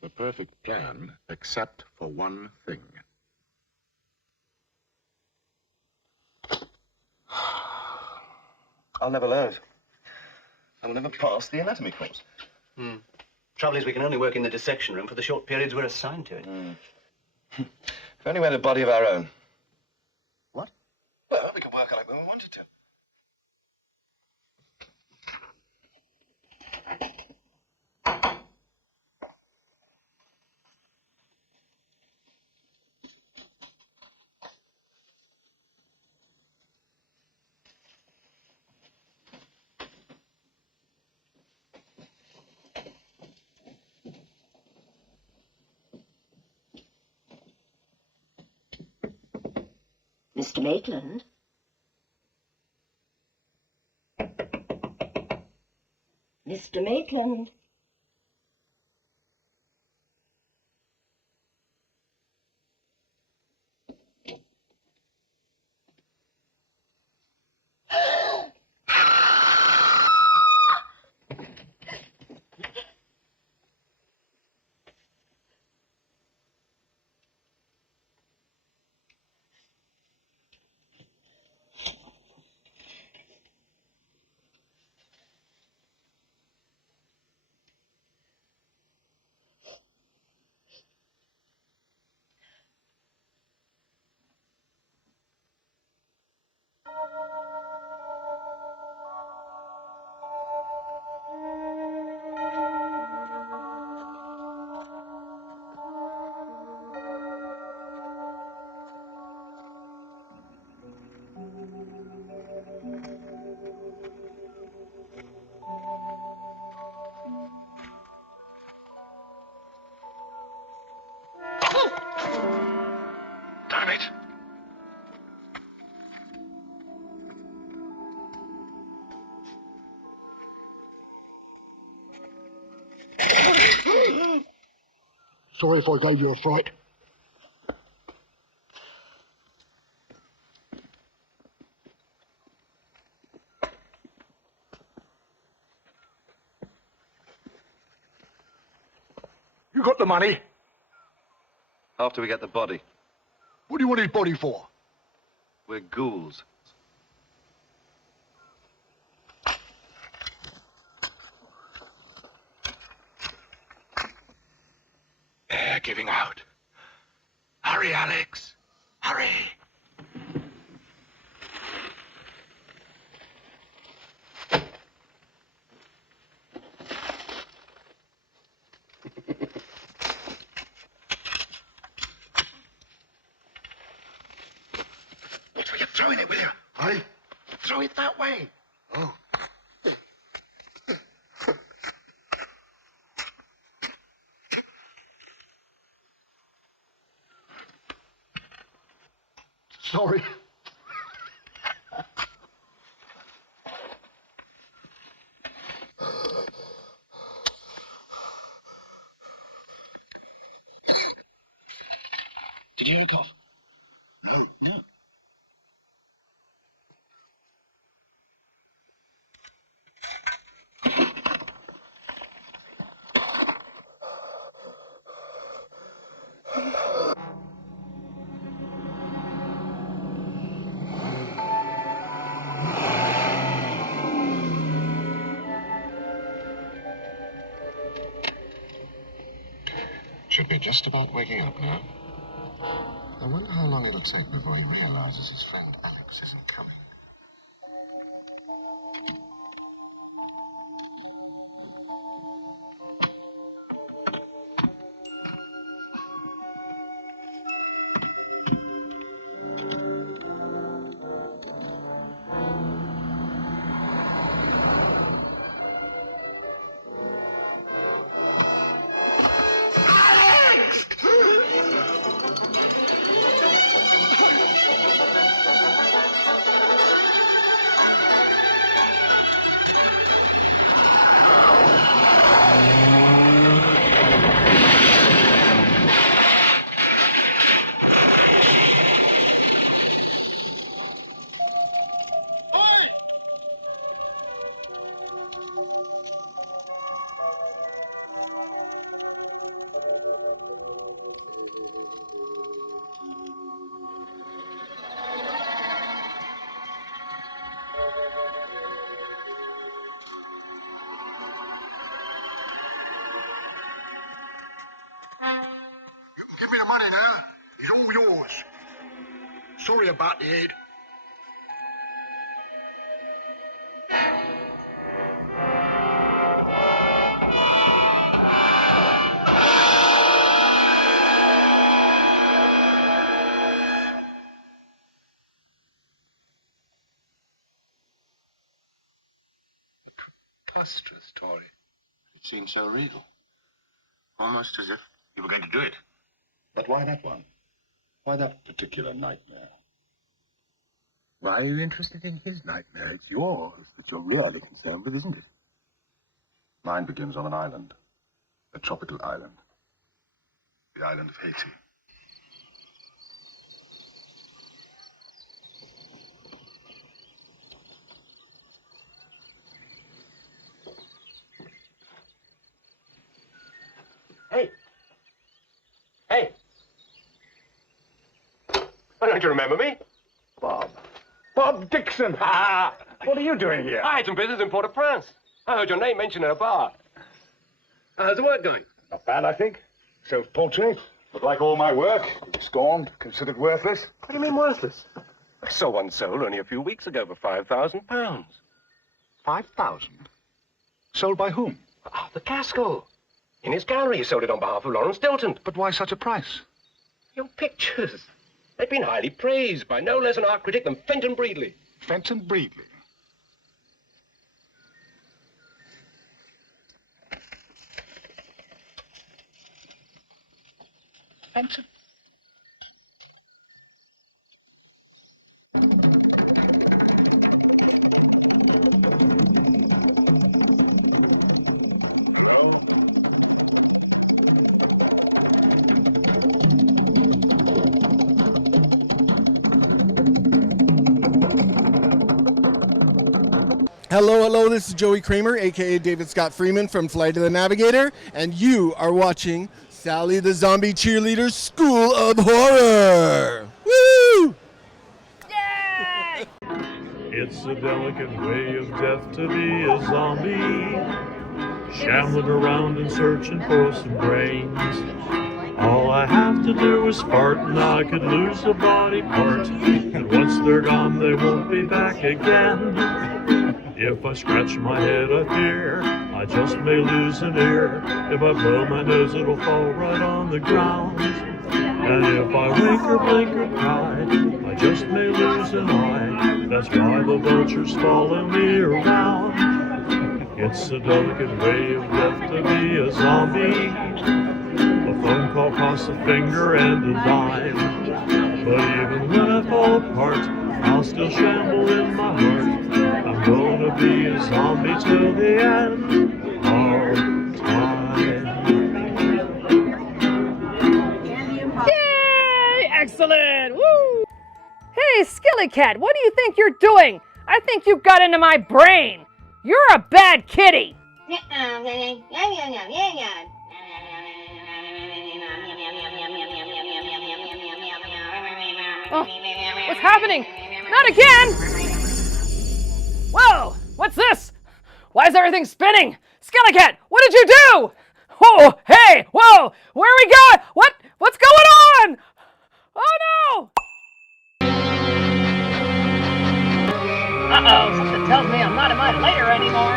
The perfect plan, except for one thing. I'll never learn it. I will never pass the anatomy course. Trouble is, we can only work in the dissection room for the short periods we're assigned to it. If only we had a body of our own. What? Well, we could work on it when we wanted to. Mr. Maitland? Mr. Maitland? Damn it! Sorry if I gave you a fright. You got the money? After we get the body. What do you want his body for? We're ghouls. They're giving out. Hurry, Alex. Hurry. What were you throwing it with you? Hey? Throw it that way. Oh. Sorry. Did you hear a cough? No. No. Should be just about waking up now. I wonder how long it'll take before he realizes his friend Alex isn't coming. Give me the money now. It's all yours. Sorry about the head. Preposterous, Tory. It seems so real. Almost as if you were going to do it. But why that one? Why that particular nightmare? Why are you interested in his nightmare? It's yours that you're really concerned with, isn't it? Mine begins on an island. A tropical island. The island of Haiti. Hey. Hey. Don't you remember me? Bob. Bob Dixon. Ha! What are you doing here? I had some business in Port-au-Prince. I heard your name mentioned in a bar. How's the work going? Not bad, I think. Self-portrait. But like all my work, scorned, considered worthless. What do you mean worthless? I saw one sold only a few weeks ago for £5,000. 5,000? Sold by whom? The Casco. In his gallery, he sold it on behalf of Lawrence Stilton. But why such a price? Your pictures. They've been highly praised by no less an art critic than Fenton Breedley. Fenton Breedley? Fenton? Hello, this is Joey Kramer, aka David Scott Freeman from Flight of the Navigator, and you are watching Sally the Zombie Cheerleader School of Horror! Woo! Yay! It's a delicate way of death to be a zombie, shambling around and searching for some brains. All I have to do is fart and I could lose a body part, and once they're gone they won't be back again. If I scratch my head I fear I just may lose an ear. If I blow my nose it'll fall right on the ground. And if I wink or blink or cry I just may lose an eye. That's why the vultures follow me around. It's a delicate way of death to be a zombie. A phone call costs a finger and a dime. But even when I fall apart I'll still shamble in my heart. I'm gonna be a zombie till the end of time. Yay! Excellent! Woo! Hey, Skilly Cat, what do you think you're doing? I think you got into my brain. You're a bad kitty. Oh, what's happening? Not again! Whoa! What's this? Why is everything spinning? Skilly Cat, what did you do? Oh, hey! Whoa! Where are we going? What's going on? Oh no! Uh-oh, something tells me I'm not in my lair anymore.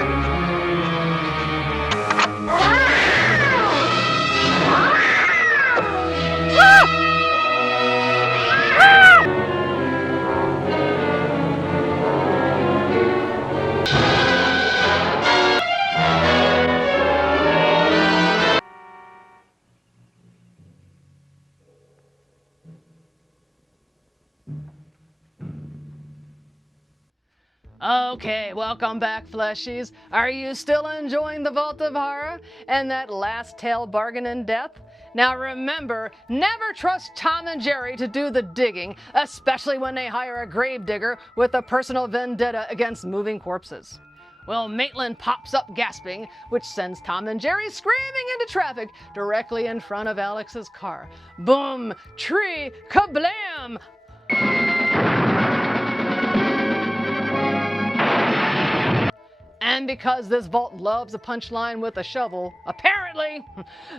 Okay, welcome back, fleshies. Are you still enjoying the Vault of Horror and that last tale bargain in death? Now remember, never trust Tom and Jerry to do the digging, especially when they hire a gravedigger with a personal vendetta against moving corpses. Well, Maitland pops up gasping, which sends Tom and Jerry screaming into traffic directly in front of Alex's car. Boom! Tree! Kablam! And because this vault loves a punchline with a shovel, apparently,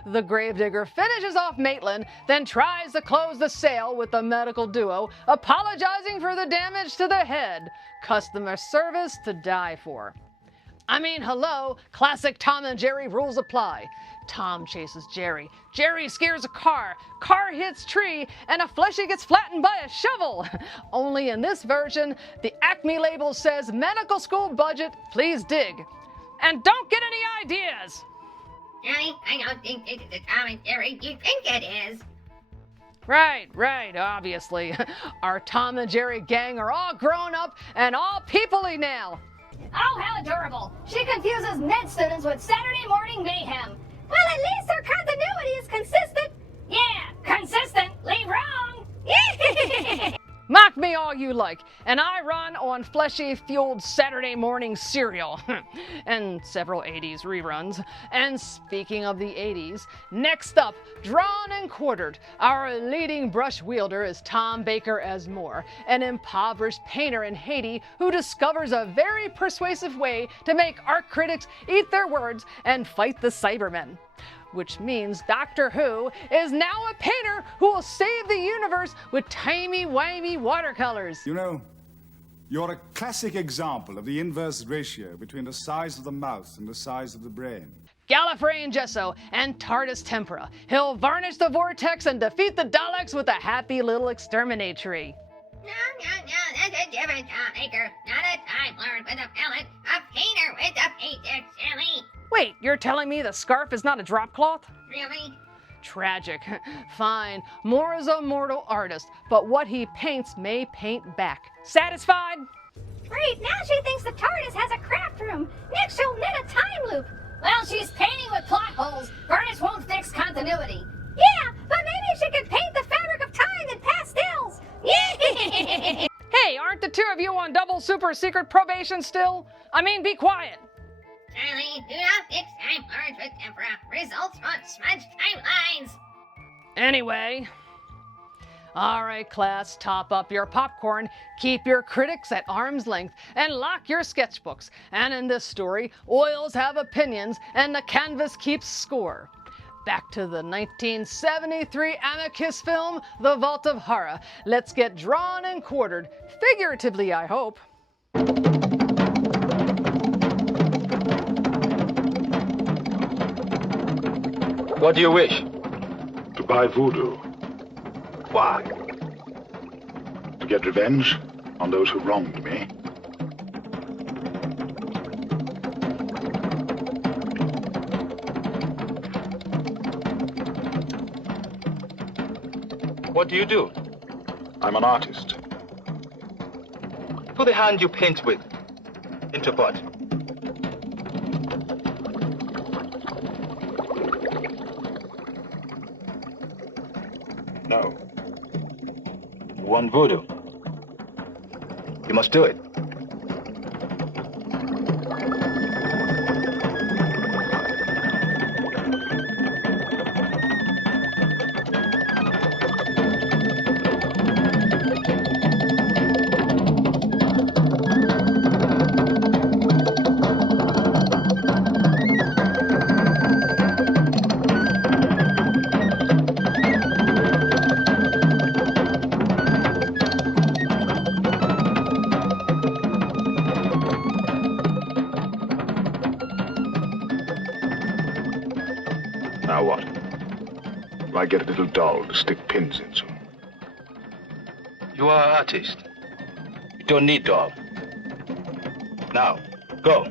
the gravedigger finishes off Maitland, then tries to close the sale with the medical duo, apologizing for the damage to the head. Customer service to die for. I mean, hello, classic Tom and Jerry rules apply. Tom chases Jerry. Jerry scares a car. Car hits tree, and a fleshy gets flattened by a shovel. Only in this version, the Acme label says medical school budget, please dig. And don't get any ideas. Johnny, I don't think this is the Tom and Jerry you think it is. Right, obviously. Our Tom and Jerry gang are all grown up and all people-y now. Oh, how adorable. She confuses med students with Saturday morning mayhem. Well, at least her continuity is consistent. Yeah, consistently wrong. Mock me all you like, and I run on fleshy-fueled Saturday morning cereal. And several 80s reruns. And speaking of the 80s, next up, drawn and quartered, our leading brush wielder is Tom Baker as Moore, an impoverished painter in Haiti who discovers a very persuasive way to make art critics eat their words and fight the Cybermen. Which means Doctor Who is now a painter who will save the universe with timey-wimey watercolors. You know, you're a classic example of the inverse ratio between the size of the mouth and the size of the brain. Gallifrey and Gesso and TARDIS Tempera. He'll varnish the vortex and defeat the Daleks with a happy little exterminatory. No, that's a different Tom Baker. Not a Time Lord with a palette, a painter with a painter, Sally. Wait, you're telling me the scarf is not a drop cloth? Really? Tragic. Fine, Moore is a mortal artist, but what he paints may paint back. Satisfied? Great, now she thinks the TARDIS has a craft room. Next she'll knit a time loop. Well, she's painting with plot holes. Varnish won't fix continuity. Yeah, but maybe she could paint the fabric of time in pastels. Hey, aren't the two of you on double super secret probation still? I mean, be quiet. Sally, do not fix Time Lords with Tempera. Results on smudged timelines. Anyway. All right, class, top up your popcorn, keep your critics at arm's length, and lock your sketchbooks. And in this story, oils have opinions, and the canvas keeps score. Back to the 1973 Amicus film, The Vault of Horror. Let's get drawn and quartered, figuratively, I hope. What do you wish? To buy voodoo. Why? To get revenge on those who wronged me. What do you do? I'm an artist. Put the hand you paint with into what? No. You want voodoo? You must do it. Now what? Will I get a little doll to stick pins into? You are an artist. You don't need doll. Now, go.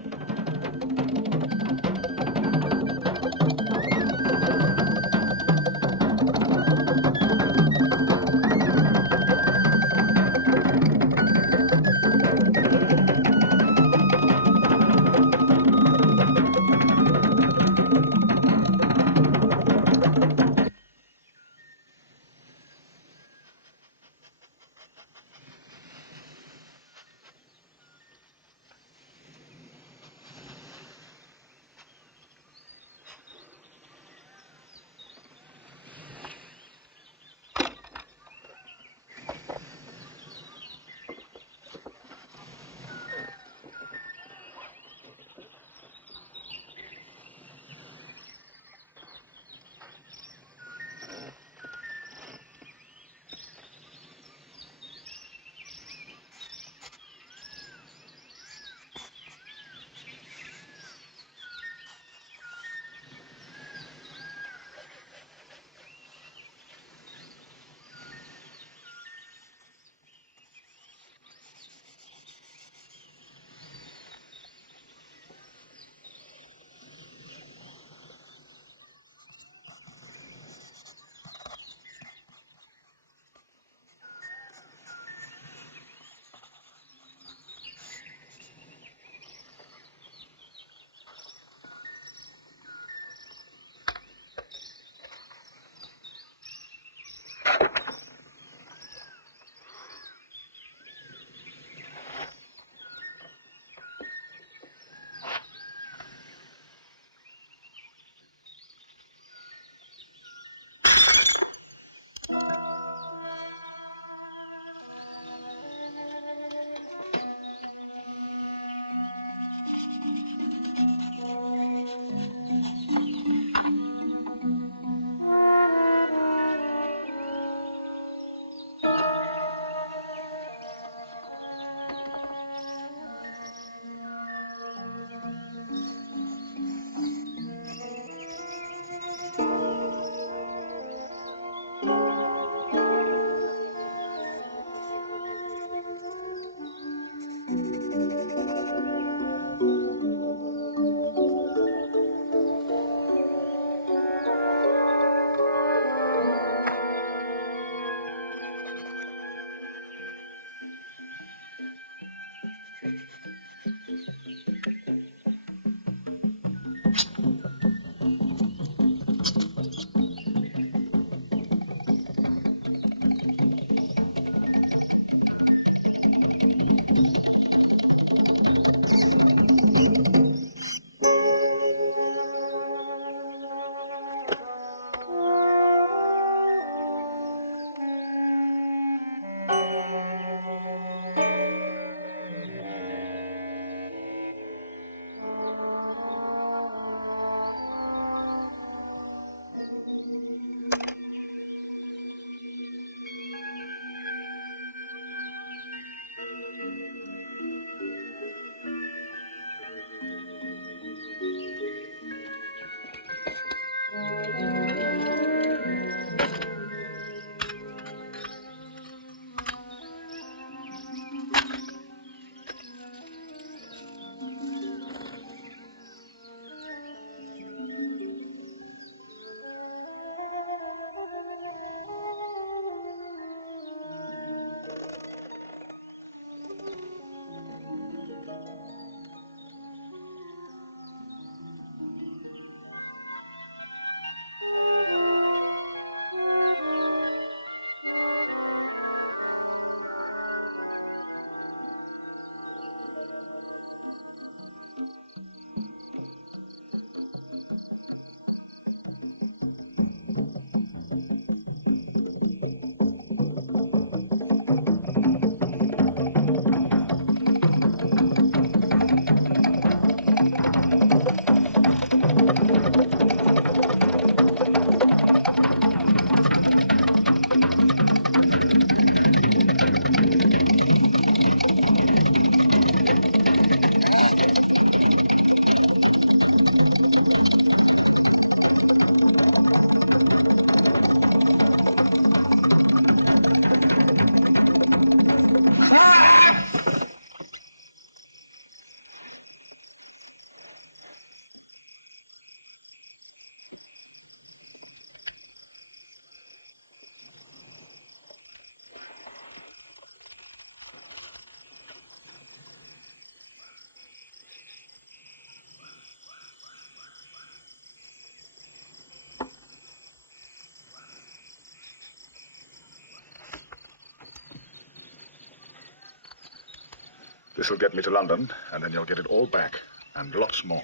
This will get me to London, and then you'll get it all back, and lots more.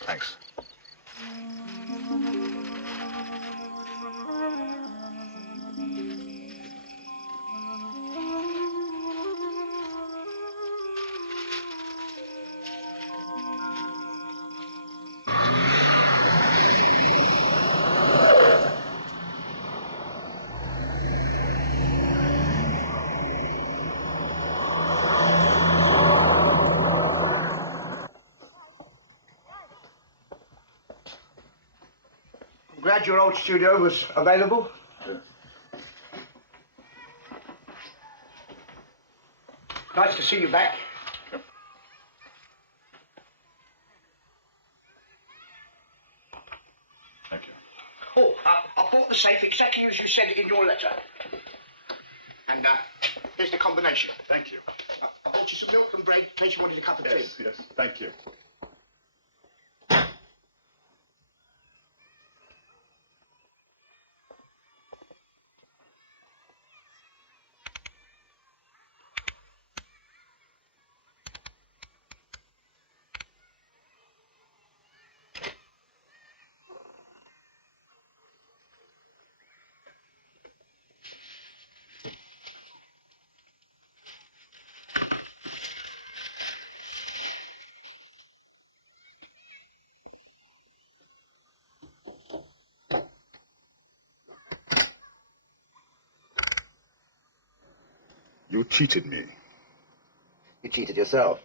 Thanks. Glad your old studio was available. Nice to see you back. Thank you. Oh, I bought the safe exactly as you said it in your letter. And here's the combination. Thank you. I bought you some milk and bread in case you wanted a cup of tea. Yes, thank you. You cheated me. You cheated yourself.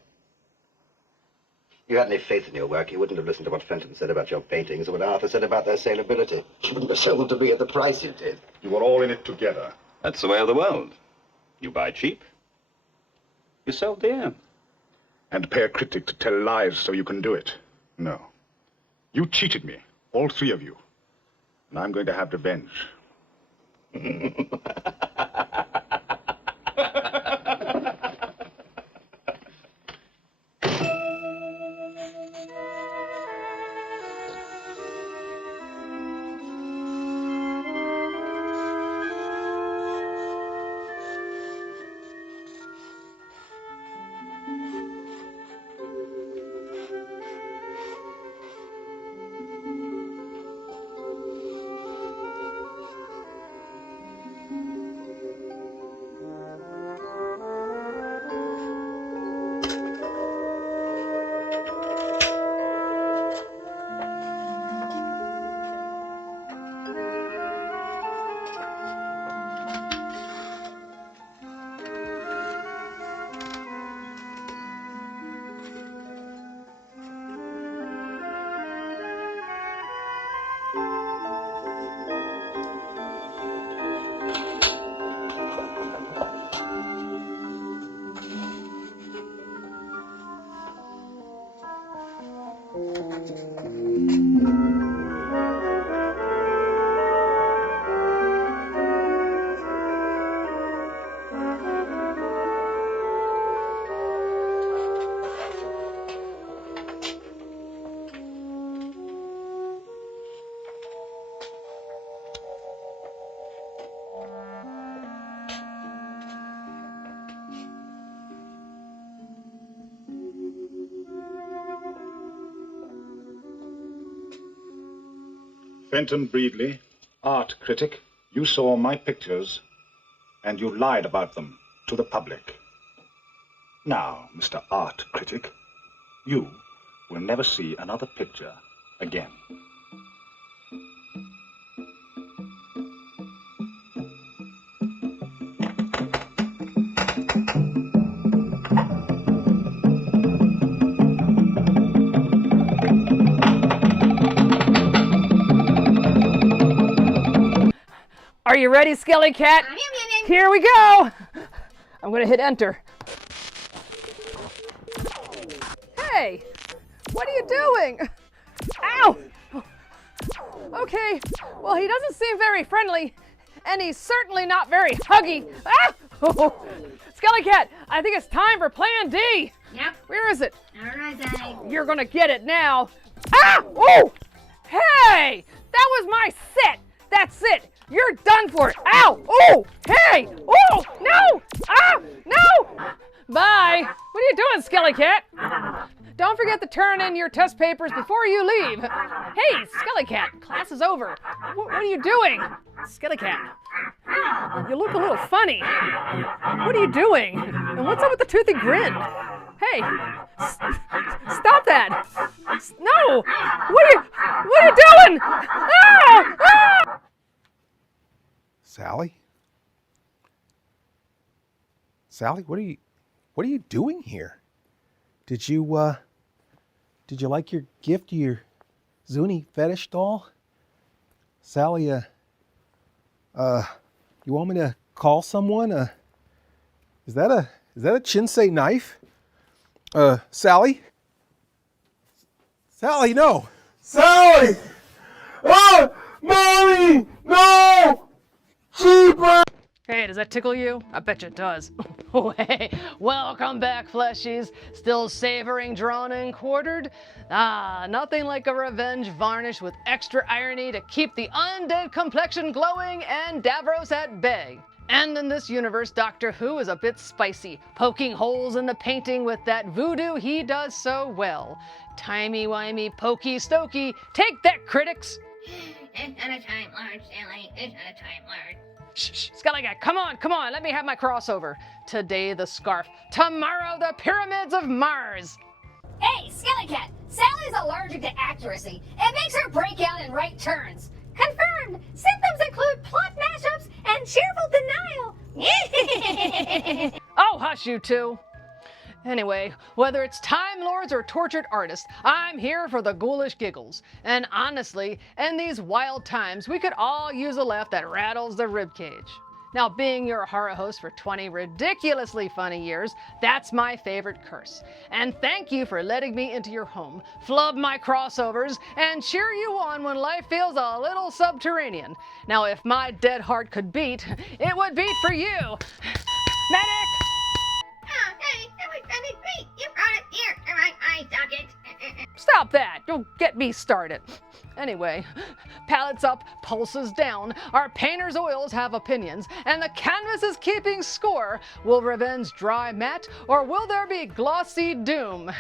If you had any faith in your work, you wouldn't have listened to what Fenton said about your paintings or what Arthur said about their saleability. You wouldn't have sold them to me at the price you did. You were all in it together. That's the way of the world. You buy cheap, you sell dear. And pay a critic to tell lies so you can do it. No. You cheated me, all three of you. And I'm going to have revenge. Fenton Breedley, art critic, you saw my pictures and you lied about them to the public. Now, Mr. Art Critic, you will never see another picture again. Are you ready, Skelly Cat? Here we go! I'm gonna hit enter. Hey! What are you doing? Ow! Okay, well, he doesn't seem very friendly, and he's certainly not very huggy. Ah! Skelly Cat, I think it's time for Plan D. Yep. Where is it? All right, Daddy. You're gonna get it now. Ah! Oh! Hey! That was my set! That's it! You're done for it! Ow! Oh! Hey! Oh! No! Ah! No! Bye. What are you doing, Skelly Cat? Don't forget to turn in your test papers before you leave. Hey, Skelly Cat, class is over. What are you doing? Skelly Cat, you look a little funny. What are you doing? And what's up with the toothy grin? Hey, stop that. No, what are you doing? Ah! Ah! Sally? Sally, what are you doing here? Did you like your gift to your Zuni fetish doll? Sally, you want me to call someone? Is that a Chinsei knife? Sally? Sally, no! Sally! Ah! Mommy! No! Cheaper! Hey, does that tickle you? I bet you it does. Oh, hey, welcome back, fleshies. Still savoring Drawn and Quartered? Ah, nothing like a revenge varnish with extra irony to keep the undead complexion glowing and Davros at bay. And in this universe, Doctor Who is a bit spicy, poking holes in the painting with that voodoo he does so well. Timey-wimey, pokey-stokey, take that, critics! It's not a Time Lord, Sally. It's not a Time Lord. Shh, Skelly Guy, come on, let me have my crossover. Today the scarf, tomorrow the pyramids of Mars. Hey, Skelly Cat, Sally's allergic to accuracy. It makes her break out in right turns. Confirmed. Symptoms include plot mashups and cheerful denial. Oh, hush, you two. Anyway, whether it's Time Lords or tortured artists, I'm here for the ghoulish giggles. And honestly, in these wild times, we could all use a laugh that rattles the ribcage. Now, being your horror host for 20 ridiculously funny years, that's my favorite curse. And thank you for letting me into your home, flub my crossovers, and cheer you on when life feels a little subterranean. Now, if my dead heart could beat, it would beat for you. Medic! Oh, hey, that was really great. You brought it here. All right, I dug it. Stop that! Don't get me started. Anyway, pallets up, pulses down, our painter's oils have opinions, and the canvas is keeping score. Will revenge dry matte, or will there be glossy doom?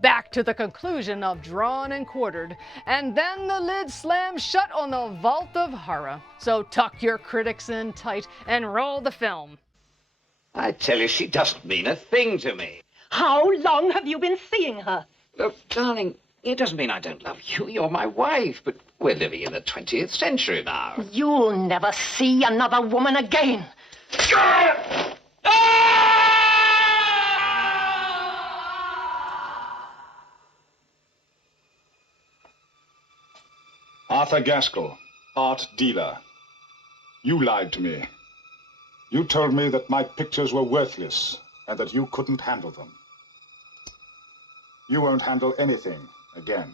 Back to the conclusion of Drawn and Quartered, and then the lid slams shut on the vault of horror. So tuck your critics in tight and roll the film. I tell you, she doesn't mean a thing to me. How long have you been seeing her? Look, darling, it doesn't mean I don't love you. You're my wife, but we're living in the 20th century now. You'll never see another woman again. Arthur Gaskell, art dealer. You lied to me. You told me that my pictures were worthless and that you couldn't handle them. You won't handle anything again.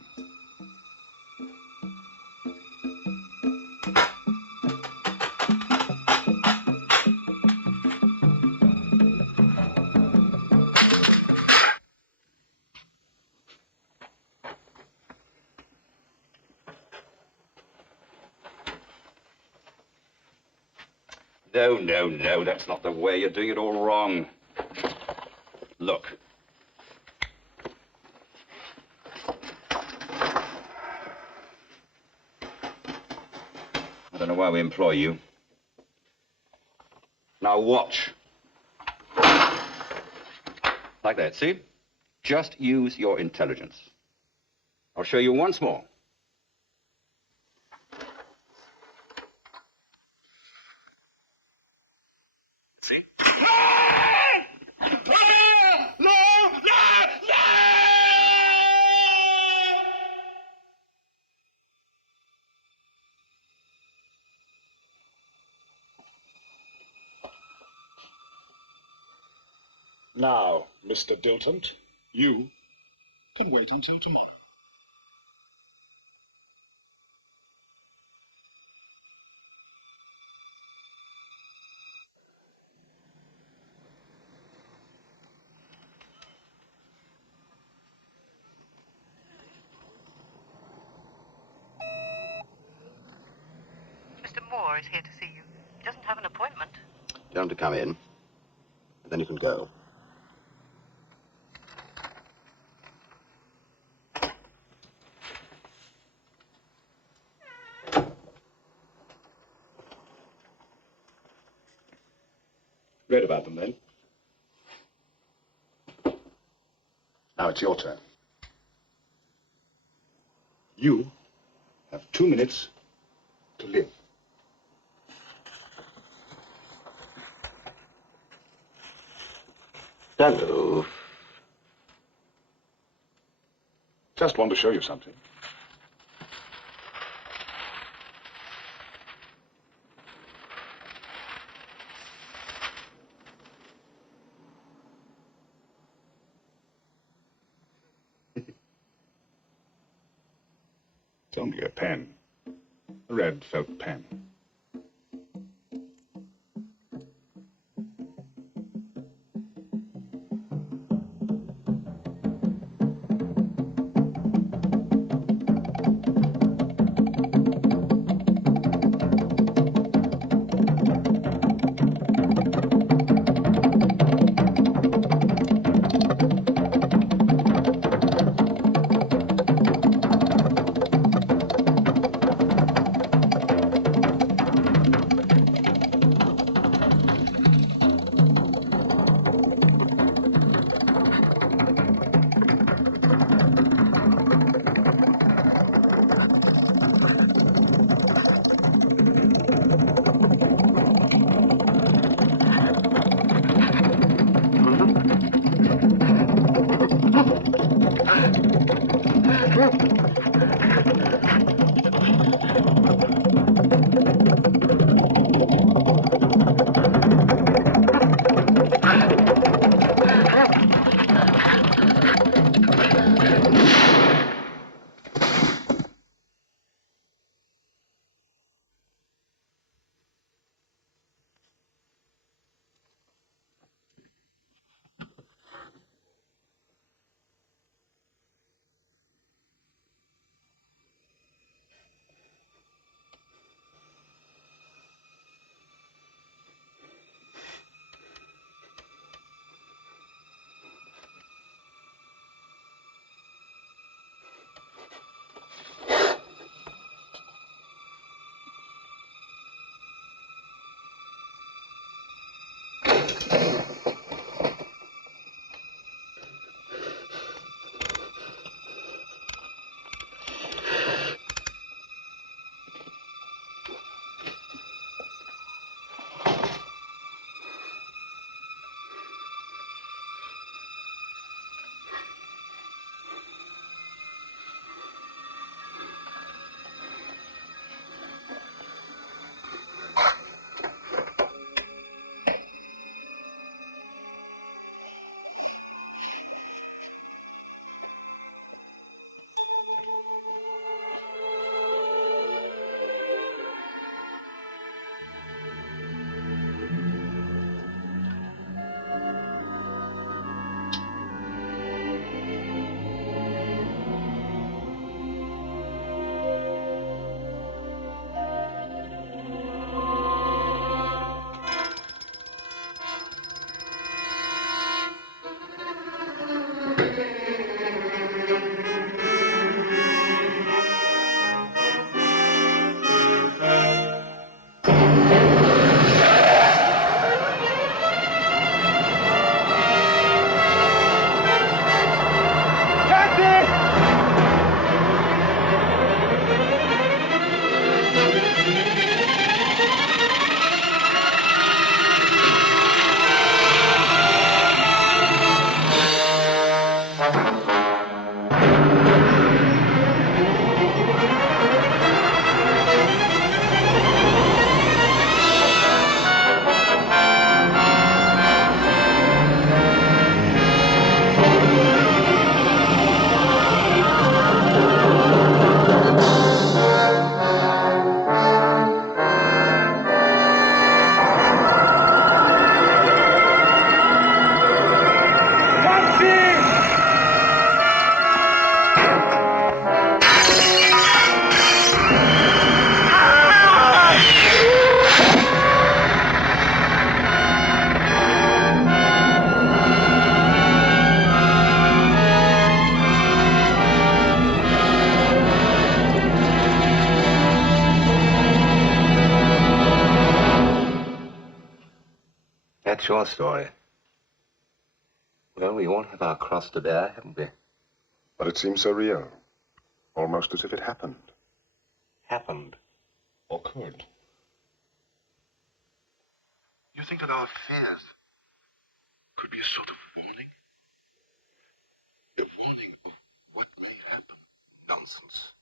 No, that's not the way. You're doing it all wrong. Look. I don't know why we employ you. Now watch. Like that, see? Just use your intelligence. I'll show you once more. See? Now, Mr. Dilton, you can wait until tomorrow. Mr. Moore is here to see you. He doesn't have an appointment. Tell him to come in, and then you can go. Read about them then. Now it's your turn. You have 2 minutes to live. Hello. Just want to show you something. It's only a pen. A red felt pen. that's your story. Well, we all have our cross to bear, haven't we? But it seems so real. Almost as if it happened. Happened. Or could. You think that our fears could be a sort of warning? A warning of what may happen. Nonsense.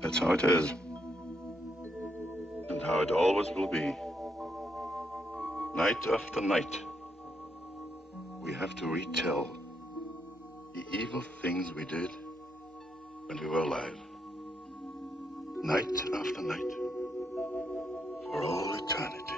That's how it is. And how it always will be. Night after night, we have to retell the evil things we did when we were alive. Night after night, for all eternity.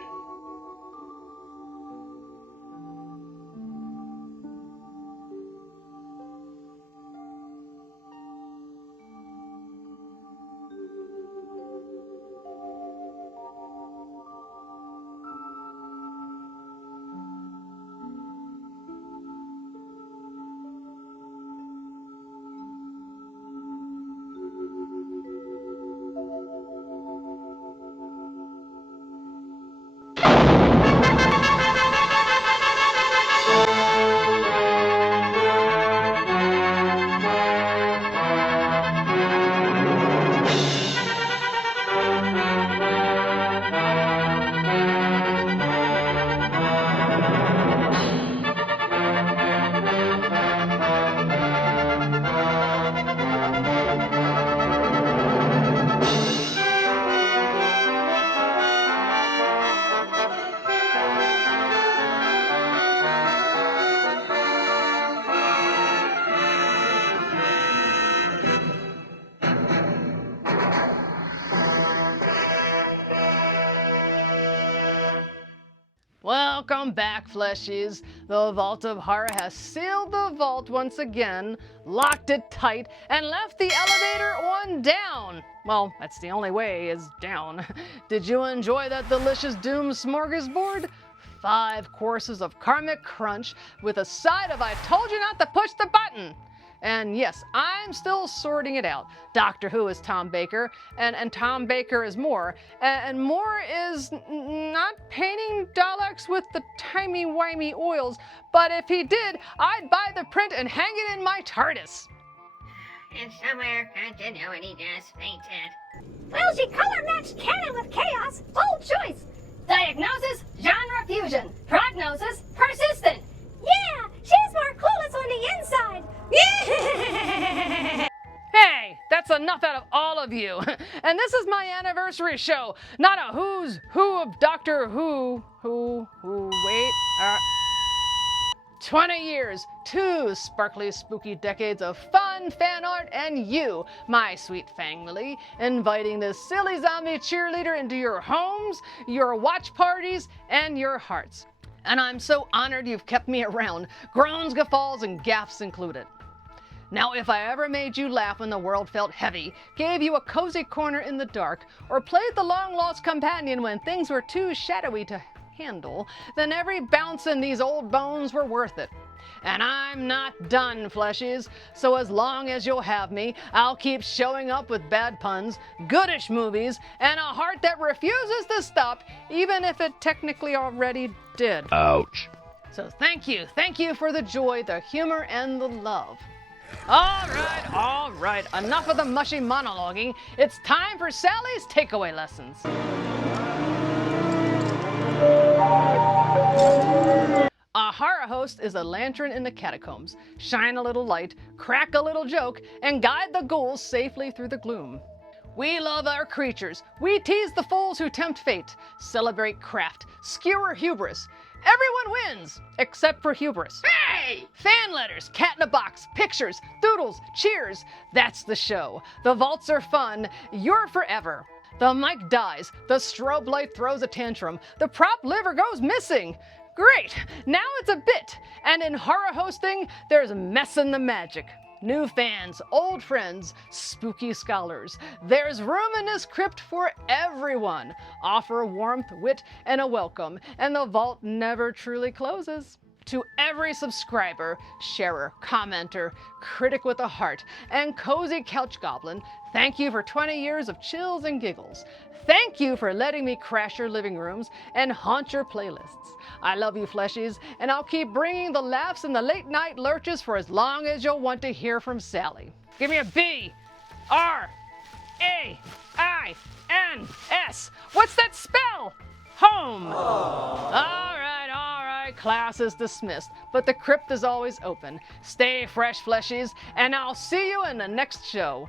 Welcome back, fleshies. The Vault of Horror has sealed the vault once again, locked it tight, and left the elevator on down. Well, that's the only way, is down. Did you enjoy that delicious Doom smorgasbord? 5 courses of karmic crunch with a side of I told you not to push the button. And yes, I'm still sorting it out. Doctor Who is Tom Baker, and Tom Baker is Moore. And Moore is not painting Daleks with the timey-wimey oils, but if he did, I'd buy the print and hang it in my TARDIS. And somewhere continuity just fainted. Well, she color-matched canon with chaos. Bold choice. Diagnosis, genre fusion. Prognosis, persistent. Yeah, she's more clueless on the inside. Hey, that's enough out of all of you. And this is my anniversary show, not a who's who of Doctor Who. Wait. 20 years, 2 sparkly, spooky decades of fun, fan art, and you, my sweet family, inviting this silly zombie cheerleader into your homes, your watch parties, and your hearts. And I'm so honored you've kept me around, groans, guffaws, and gaffes included. Now, if I ever made you laugh when the world felt heavy, gave you a cozy corner in the dark, or played the long-lost companion when things were too shadowy to handle, then every bounce in these old bones were worth it. And I'm not done, fleshies. So as long as you'll have me, I'll keep showing up with bad puns, goodish movies, and a heart that refuses to stop, even if it technically already did. Ouch. So thank you for the joy, the humor, and the love. All right, enough of the mushy monologuing. It's time for Sally's takeaway lessons. A horror host is a lantern in the catacombs. Shine a little light, crack a little joke, and guide the ghouls safely through the gloom. We love our creatures. We tease the fools who tempt fate, celebrate craft, skewer hubris. Everyone wins, except for hubris. Hey! Fan letters, cat in a box, pictures, doodles, cheers. That's the show. The vaults are fun. You're forever. The mic dies. The strobe light throws a tantrum. The prop liver goes missing. Great, now it's a bit. And in horror hosting, there's mess in the magic. New fans, old friends, spooky scholars. There's room in this crypt for everyone. Offer warmth, wit, and a welcome, and the vault never truly closes. To every subscriber, sharer, commenter, critic with a heart, and cozy couch goblin, thank you for 20 years of chills and giggles. Thank you for letting me crash your living rooms and haunt your playlists. I love you, fleshies, and I'll keep bringing the laughs and the late night lurches for as long as you'll want to hear from Sally. Give me a B, R, A, I, N, S. What's that spell? Home. All right, class is dismissed, but the crypt is always open. Stay fresh, fleshies, and I'll see you in the next show.